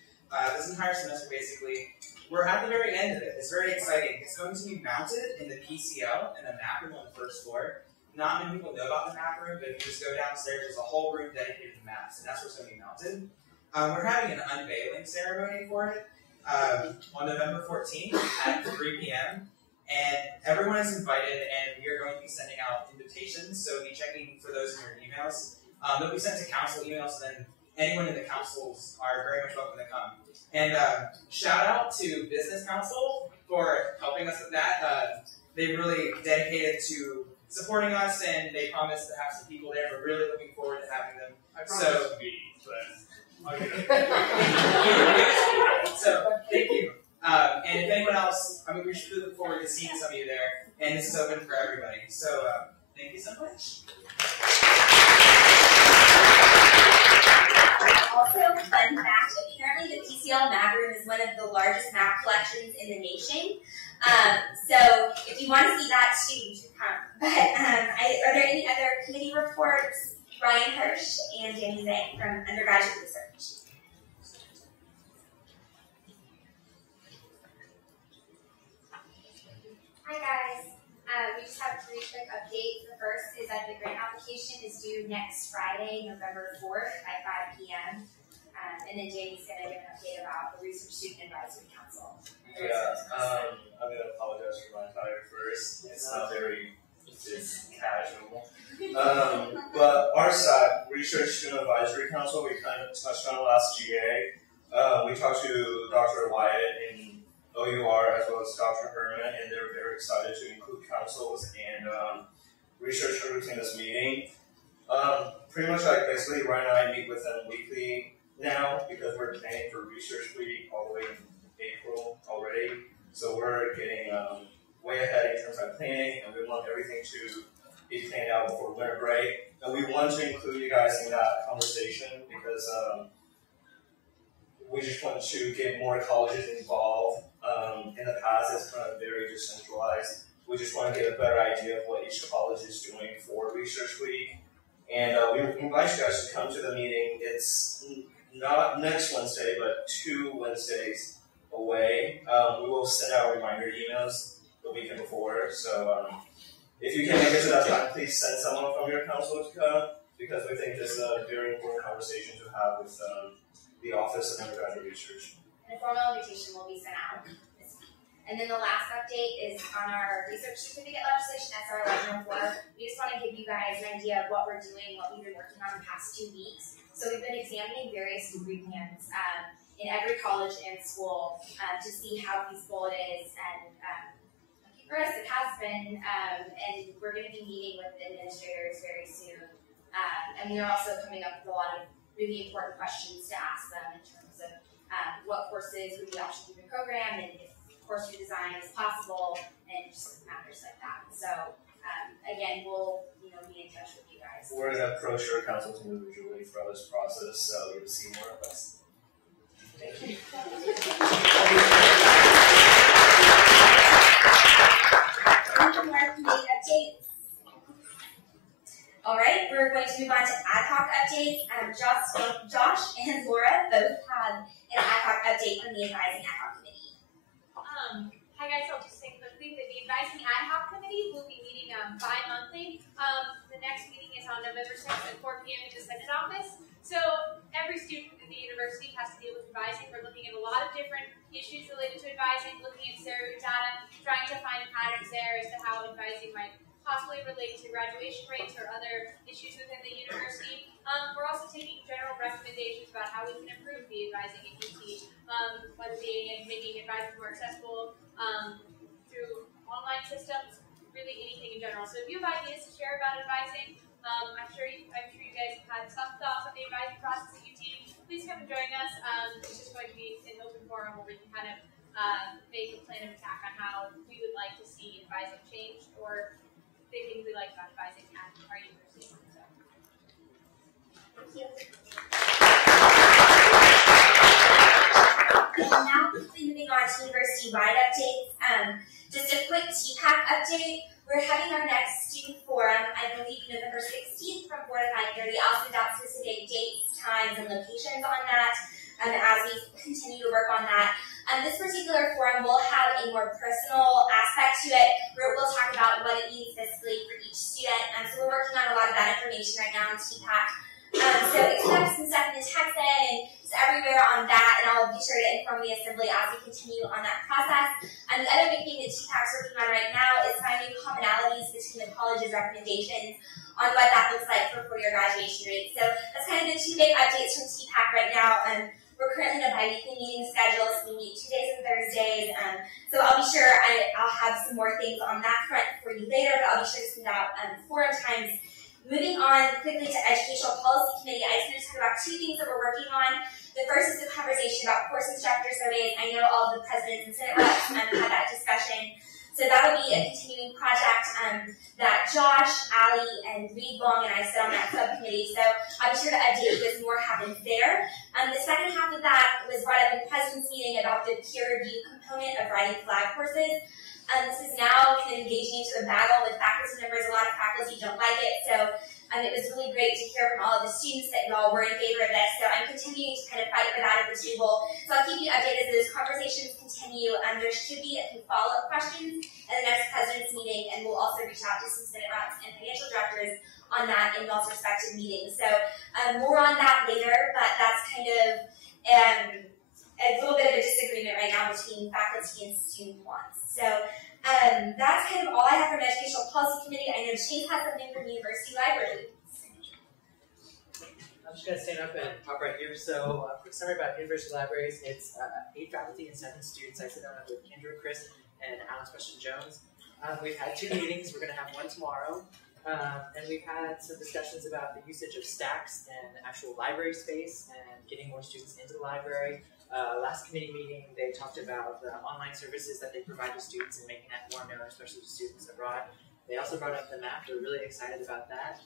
this entire semester, basically. We're at the very end of it. It's very exciting. It's going to be mounted in the PCL in the map room on the first floor. Not many people know about the map room, but if you just go downstairs, there's a whole room dedicated to maps, and that's where it's going to be mounted. We're having an unveiling ceremony for it on November 14th at 3 p.m. And everyone is invited, and we are going to be sending out invitations, so be checking for those in your emails. They'll be sent to council emails, so then anyone in the councils are very much welcome to come. And shout out to Business Council for helping us with that. They really dedicated to supporting us, and they promised to have some people there. We're really looking forward to having them. So thank you. And if anyone else, we should look forward to seeing some of you there. And this is open for everybody. So thank you so much. Also, fun fact, apparently the PCL map room is one of the largest map collections in the nation. So if you want to see that too, you should come. But are there any other committee reports? Ryan Hirsch and Danny Zhang from Undergraduate Research. Hi guys, we just have 3 quick updates. The first is that the grant application is due next Friday, November 4th at 5 p.m. And then Jamie's going to give an update about the Research Student Advisory Council. Yeah, I'm going to apologize for my attire first. It's not very casual. But our side, Research Student Advisory Council, we kind of touched on last GA. We talked to Dr. Wyatt in OUR as well as Dr. Herman, and they were very excited to include councils and research groups in this meeting. Pretty much like basically Ryan and I meet with them weekly now because we're planning for Research Week all the way in April already. So we're getting way ahead in terms of planning, and we want everything to be planned out before winter break. And we want to include you guys in that conversation because we just want to get more colleges involved. In the past, it's kind of very decentralized. We just want to get a better idea of what each college is doing for Research Week. And we invite you guys to come to the meeting. It's not next Wednesday, but 2 Wednesdays away. We will send out reminder emails the weekend before. So if you can make it to that time, please send someone from your council to come because we think this is a very important conversation to have with the Office of Undergraduate Research. and a formal invitation will be sent out this week. And then the last update is on our research certificate legislation, SR 1104. We just want to give you guys an idea of what we're doing, what we've been working on the past 2 weeks. So we've been examining various degree plans in every college and school to see how feasible it is. And for us, it has been, and we're going to be meeting with administrators very soon. And we are also coming up with a lot of really important questions to ask them in terms of what courses would be optional through the program, and if course redesign is possible, and just matters like that. So again, we'll be in touch with you guys. We're going to approach our councils individually throughout this process, so you'll see more of us. Thank you. More committee updates. All right, we're going to move on to ad hoc updates. Josh and Laura both have an ad hoc update from the advising ad hoc committee. Hi guys, I'll just say quickly that the advising ad hoc committee will be meeting bi-monthly. The next meeting is on November 6th at 4 p.m. in the Senate office. So every student in the university has to deal with advising. We're looking at a lot of different issues related to advising, looking at survey data, trying to find patterns there as to how advising might possibly relate to graduation rates or other issues within the university. We're also taking general recommendations about how we can improve the advising at UT, whether being making advising more accessible through online systems, really anything in general. So if you have ideas to share about advising, I'm sure you guys have had some thoughts on the advising process at UT. Please come and join us. It's just going to be an open forum where we can kind of make a plan of attack on how we would like to see advising changed or the things we like about advising at our university. So. Thank you. And now quickly moving on to university-wide updates. Just a quick TPAC update. We're having our next student forum, I believe November 16th from 4 to 5:30. I'll send out specific dates, times, and locations on that as we continue to work on that. This particular forum will have a more personal aspect to it, where we'll talk about what it means fiscally for each student. So we're working on a lot of that information right now in TPAC. So expect some stuff in the text and just everywhere on that, and I'll be sure to inform the assembly as we continue on that process. And the other big thing that TPAC's working on right now is finding commonalities between the college's recommendations on what that looks like for four-year graduation rates. So that's kind of the 2 big updates from TPAC right now. We're currently in a bi-weekly meeting schedule, so we meet Tuesdays and Thursdays. So I'll be sure I'll have some more things on that front for you later, but I'll be sure to send out forum times. Moving on quickly to Educational Policy Committee, I just want to talk about 2 things that we're working on. The first is the conversation about course instructor surveys. I know all of the presidents and Senate reps had that discussion. So that'll be a continuing project that Josh, Ali, and Reed Long and I sit on that subcommittee. So I'll be sure to update you as more happens there. The second half of that was brought up in the president's meeting about the peer review component of writing flag courses. This is now kind of engaging into a battle with faculty members. A lot of faculty don't like it. So it was really great to hear from all of the students that y'all were in favor of this. So I'm continuing to kind of fight for that at the table. So I'll keep you updated as those conversations continue. There should be a few follow-up questions at the next president's meeting, and we'll also reach out to some Senate reps and financial directors on that in y'all's respective meetings. So more on that later, but that's kind of a little bit of a disagreement right now between faculty and student wants. So that's kind of all I have from Educational Policy Committee. I know Chase has something from University Library. I'm just going to stand up and talk right here. So a quick summary about University Libraries. It's 8 faculty and 7 students. I sit down with Kendra, Chris, and Alex Question-Jones. We've had 2 meetings. We're going to have one tomorrow. And we've had some discussions about the usage of stacks and actual library space and getting more students into the library. Last committee meeting, they talked about the online services that they provide to students and making that more known, especially to students abroad. They also brought up the map. They're really excited about that.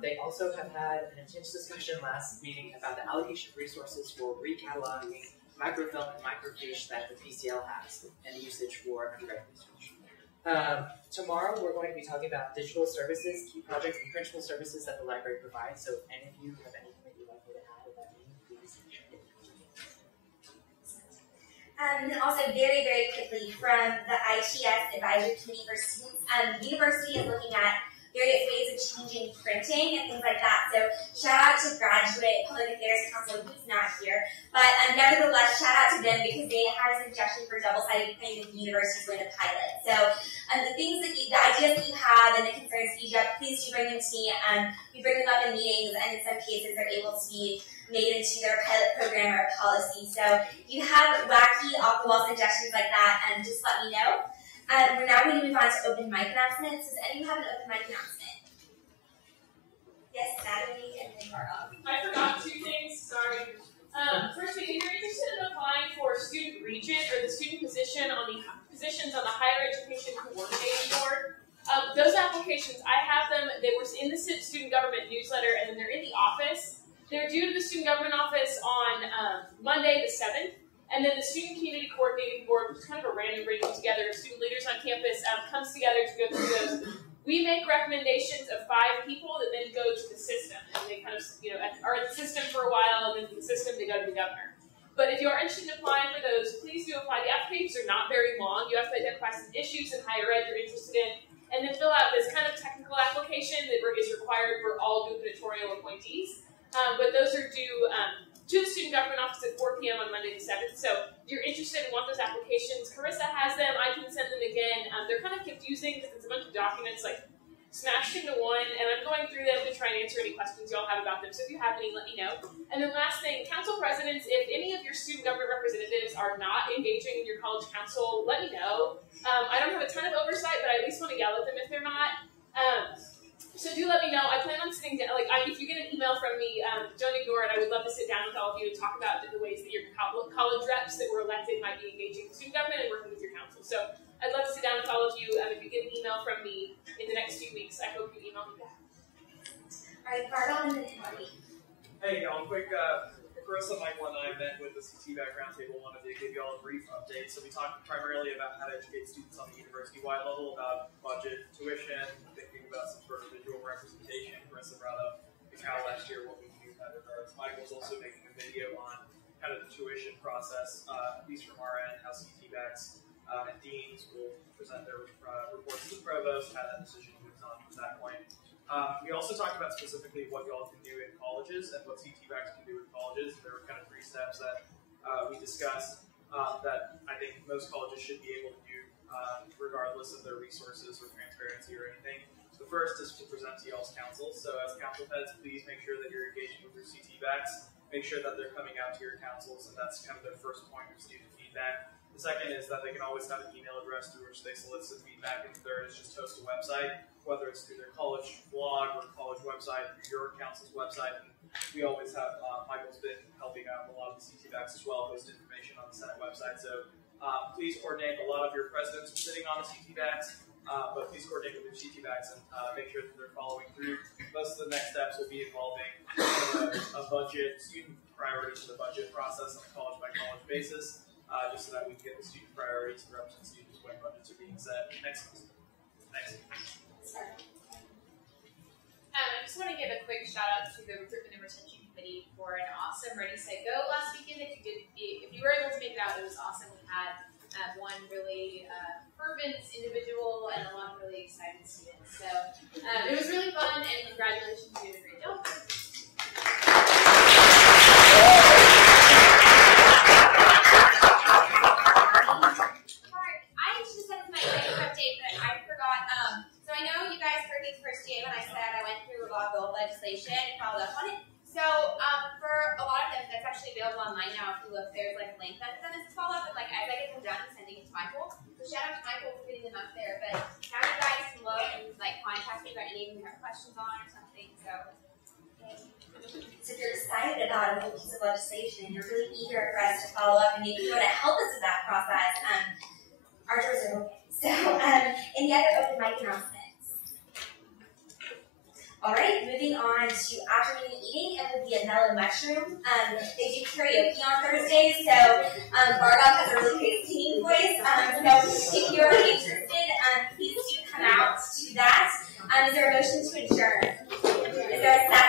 They also have had an intense discussion last meeting about the allocation of resources for recataloging microfilm and microfiche that the PCL has and the usage for undergraduate research. Tomorrow, we're going to be talking about digital services, key projects, and principal services that the library provides. So if any of you have anything that you'd like me to add at that meeting, please share it. And then also very, very quickly from the ITS Advisory Committee for Students, the university is looking at various ways of changing printing and things like that. So shout out to Graduate Public Affairs Council, who's not here, but nevertheless, shout out to them because they had a suggestion for double-sided printing that the university is going to pilot. So the ideas that you have and the concerns that you have, please do bring them to me. We bring them up in meetings, and in some cases they're able to be made into their pilot program or policy. So if you have wacky off-the-wall suggestions like that, just let me know. We're now going to move on to open mic announcements. Does anyone have an open mic announcement? Yes, Natalie and then Marla. I forgot 2 things, sorry. First, if you're interested in applying for student regent or the student positions on the higher education coordinating board, those applications, I have them, they were in the student government newsletter, and then they're in the office. They're due to the student government office on Monday the 7th. And then the Student Community Coordinating Board, which is kind of a random bringing together of student leaders on campus, comes together to go through those. We make recommendations of 5 people that then go to the system. And they kind of, are in the system for a while, and then from the system they go to the governor. But if you are interested in applying for those, please do apply. The applications are not very long. You have to identify some issues in higher ed you're interested in, and then fill out this kind of technical application that is required for all gubernatorial appointees. But those are due to the Student Government Office at 4 p.m. on Monday the 7th. So if you're interested and want those applications, Carissa has them. I can send them again. They're kind of confusing because it's a bunch of documents like smashed into one, and I'm going through them to try and answer any questions y'all have about them. So if you have any, let me know. And then last thing, council presidents, if any of your student government representatives are not engaging in your college council, let me know. I don't have a ton of oversight, but I at least want to yell at them if they're not. So do let me know. I plan on sitting down, if you get an email from me, don't ignore it. I would love to sit down with all of you and talk about the ways that your college reps that were elected might be engaging with student government and working with your council. So I'd love to sit down with all of you. If you get an email from me in the next 2 weeks, I hope you email me back. All right, Bardon and then Henry. Hey, y'all, quick, Carissa, Michael, and I met with the CTBAC Roundtable. Wanted to give y'all a brief update. So we talked primarily about how to educate students on the university-wide level, about budget, tuition, thinking about some sort of visual representation. Carissa brought up the Cal last year, what we can do in that regards. Michael's also making a video on kind of the tuition process, at least from our end, how CTBACs and deans will present their reports to the provost, how that decision moves on from that point. We also talked about specifically what y'all can do in colleges and what CTBACs can do in colleges. There were kind of 3 steps that we discussed that I think most colleges should be able to do regardless of their resources or transparency or anything. The first is to present to y'all's council. So as council heads, please make sure that you're engaging with your CTBACs. Make sure that they're coming out to your councils, and that's kind of their first point of student feedback. The second is that they can always have an email address through which they solicit feedback, and the third is just host a website, whether it's through their college blog or college website, through your council's website. And we always have, Michael's been helping out a lot of the CTBACs as well, post information on the Senate website. So please coordinate. A lot of your presidents are sitting on the CTBACs, but please coordinate with your CTBACs and make sure that they're following through. Most of the next steps will be involving a budget, student priorities to the budget process on a college-by-college basis. Just so that we can get the student priorities and represent students when budgets are being set next semester. Thanks. I just want to give a quick shout out to the Recruitment and Retention Committee for an awesome Ready, Set, Go last weekend. If you were able to make it out, it was awesome. We had one really fervent individual and a lot of really excited students. So it was really fun, and congratulations, you did a great job. Legislation and followed up on it. So for a lot of them, that's actually available online now. If you look, there's like a link that's done as follow up, and like as I get them done, I'm sending it to Michael. So shout out to Michael for getting them up there. But now you guys can look and like contact me about any of you have questions on or something. So if you're excited about a piece of legislation and you're really eager for us to follow up and maybe you want to help us with that process, our doors are open. So any other open mic announcements? Alright, moving on to afternoon eating, it will be a mellow mushroom. They do karaoke on Thursdays, so Bardon has a really great singing voice. So if you're interested, please do come out to that. Is there a motion to adjourn? Is there a second?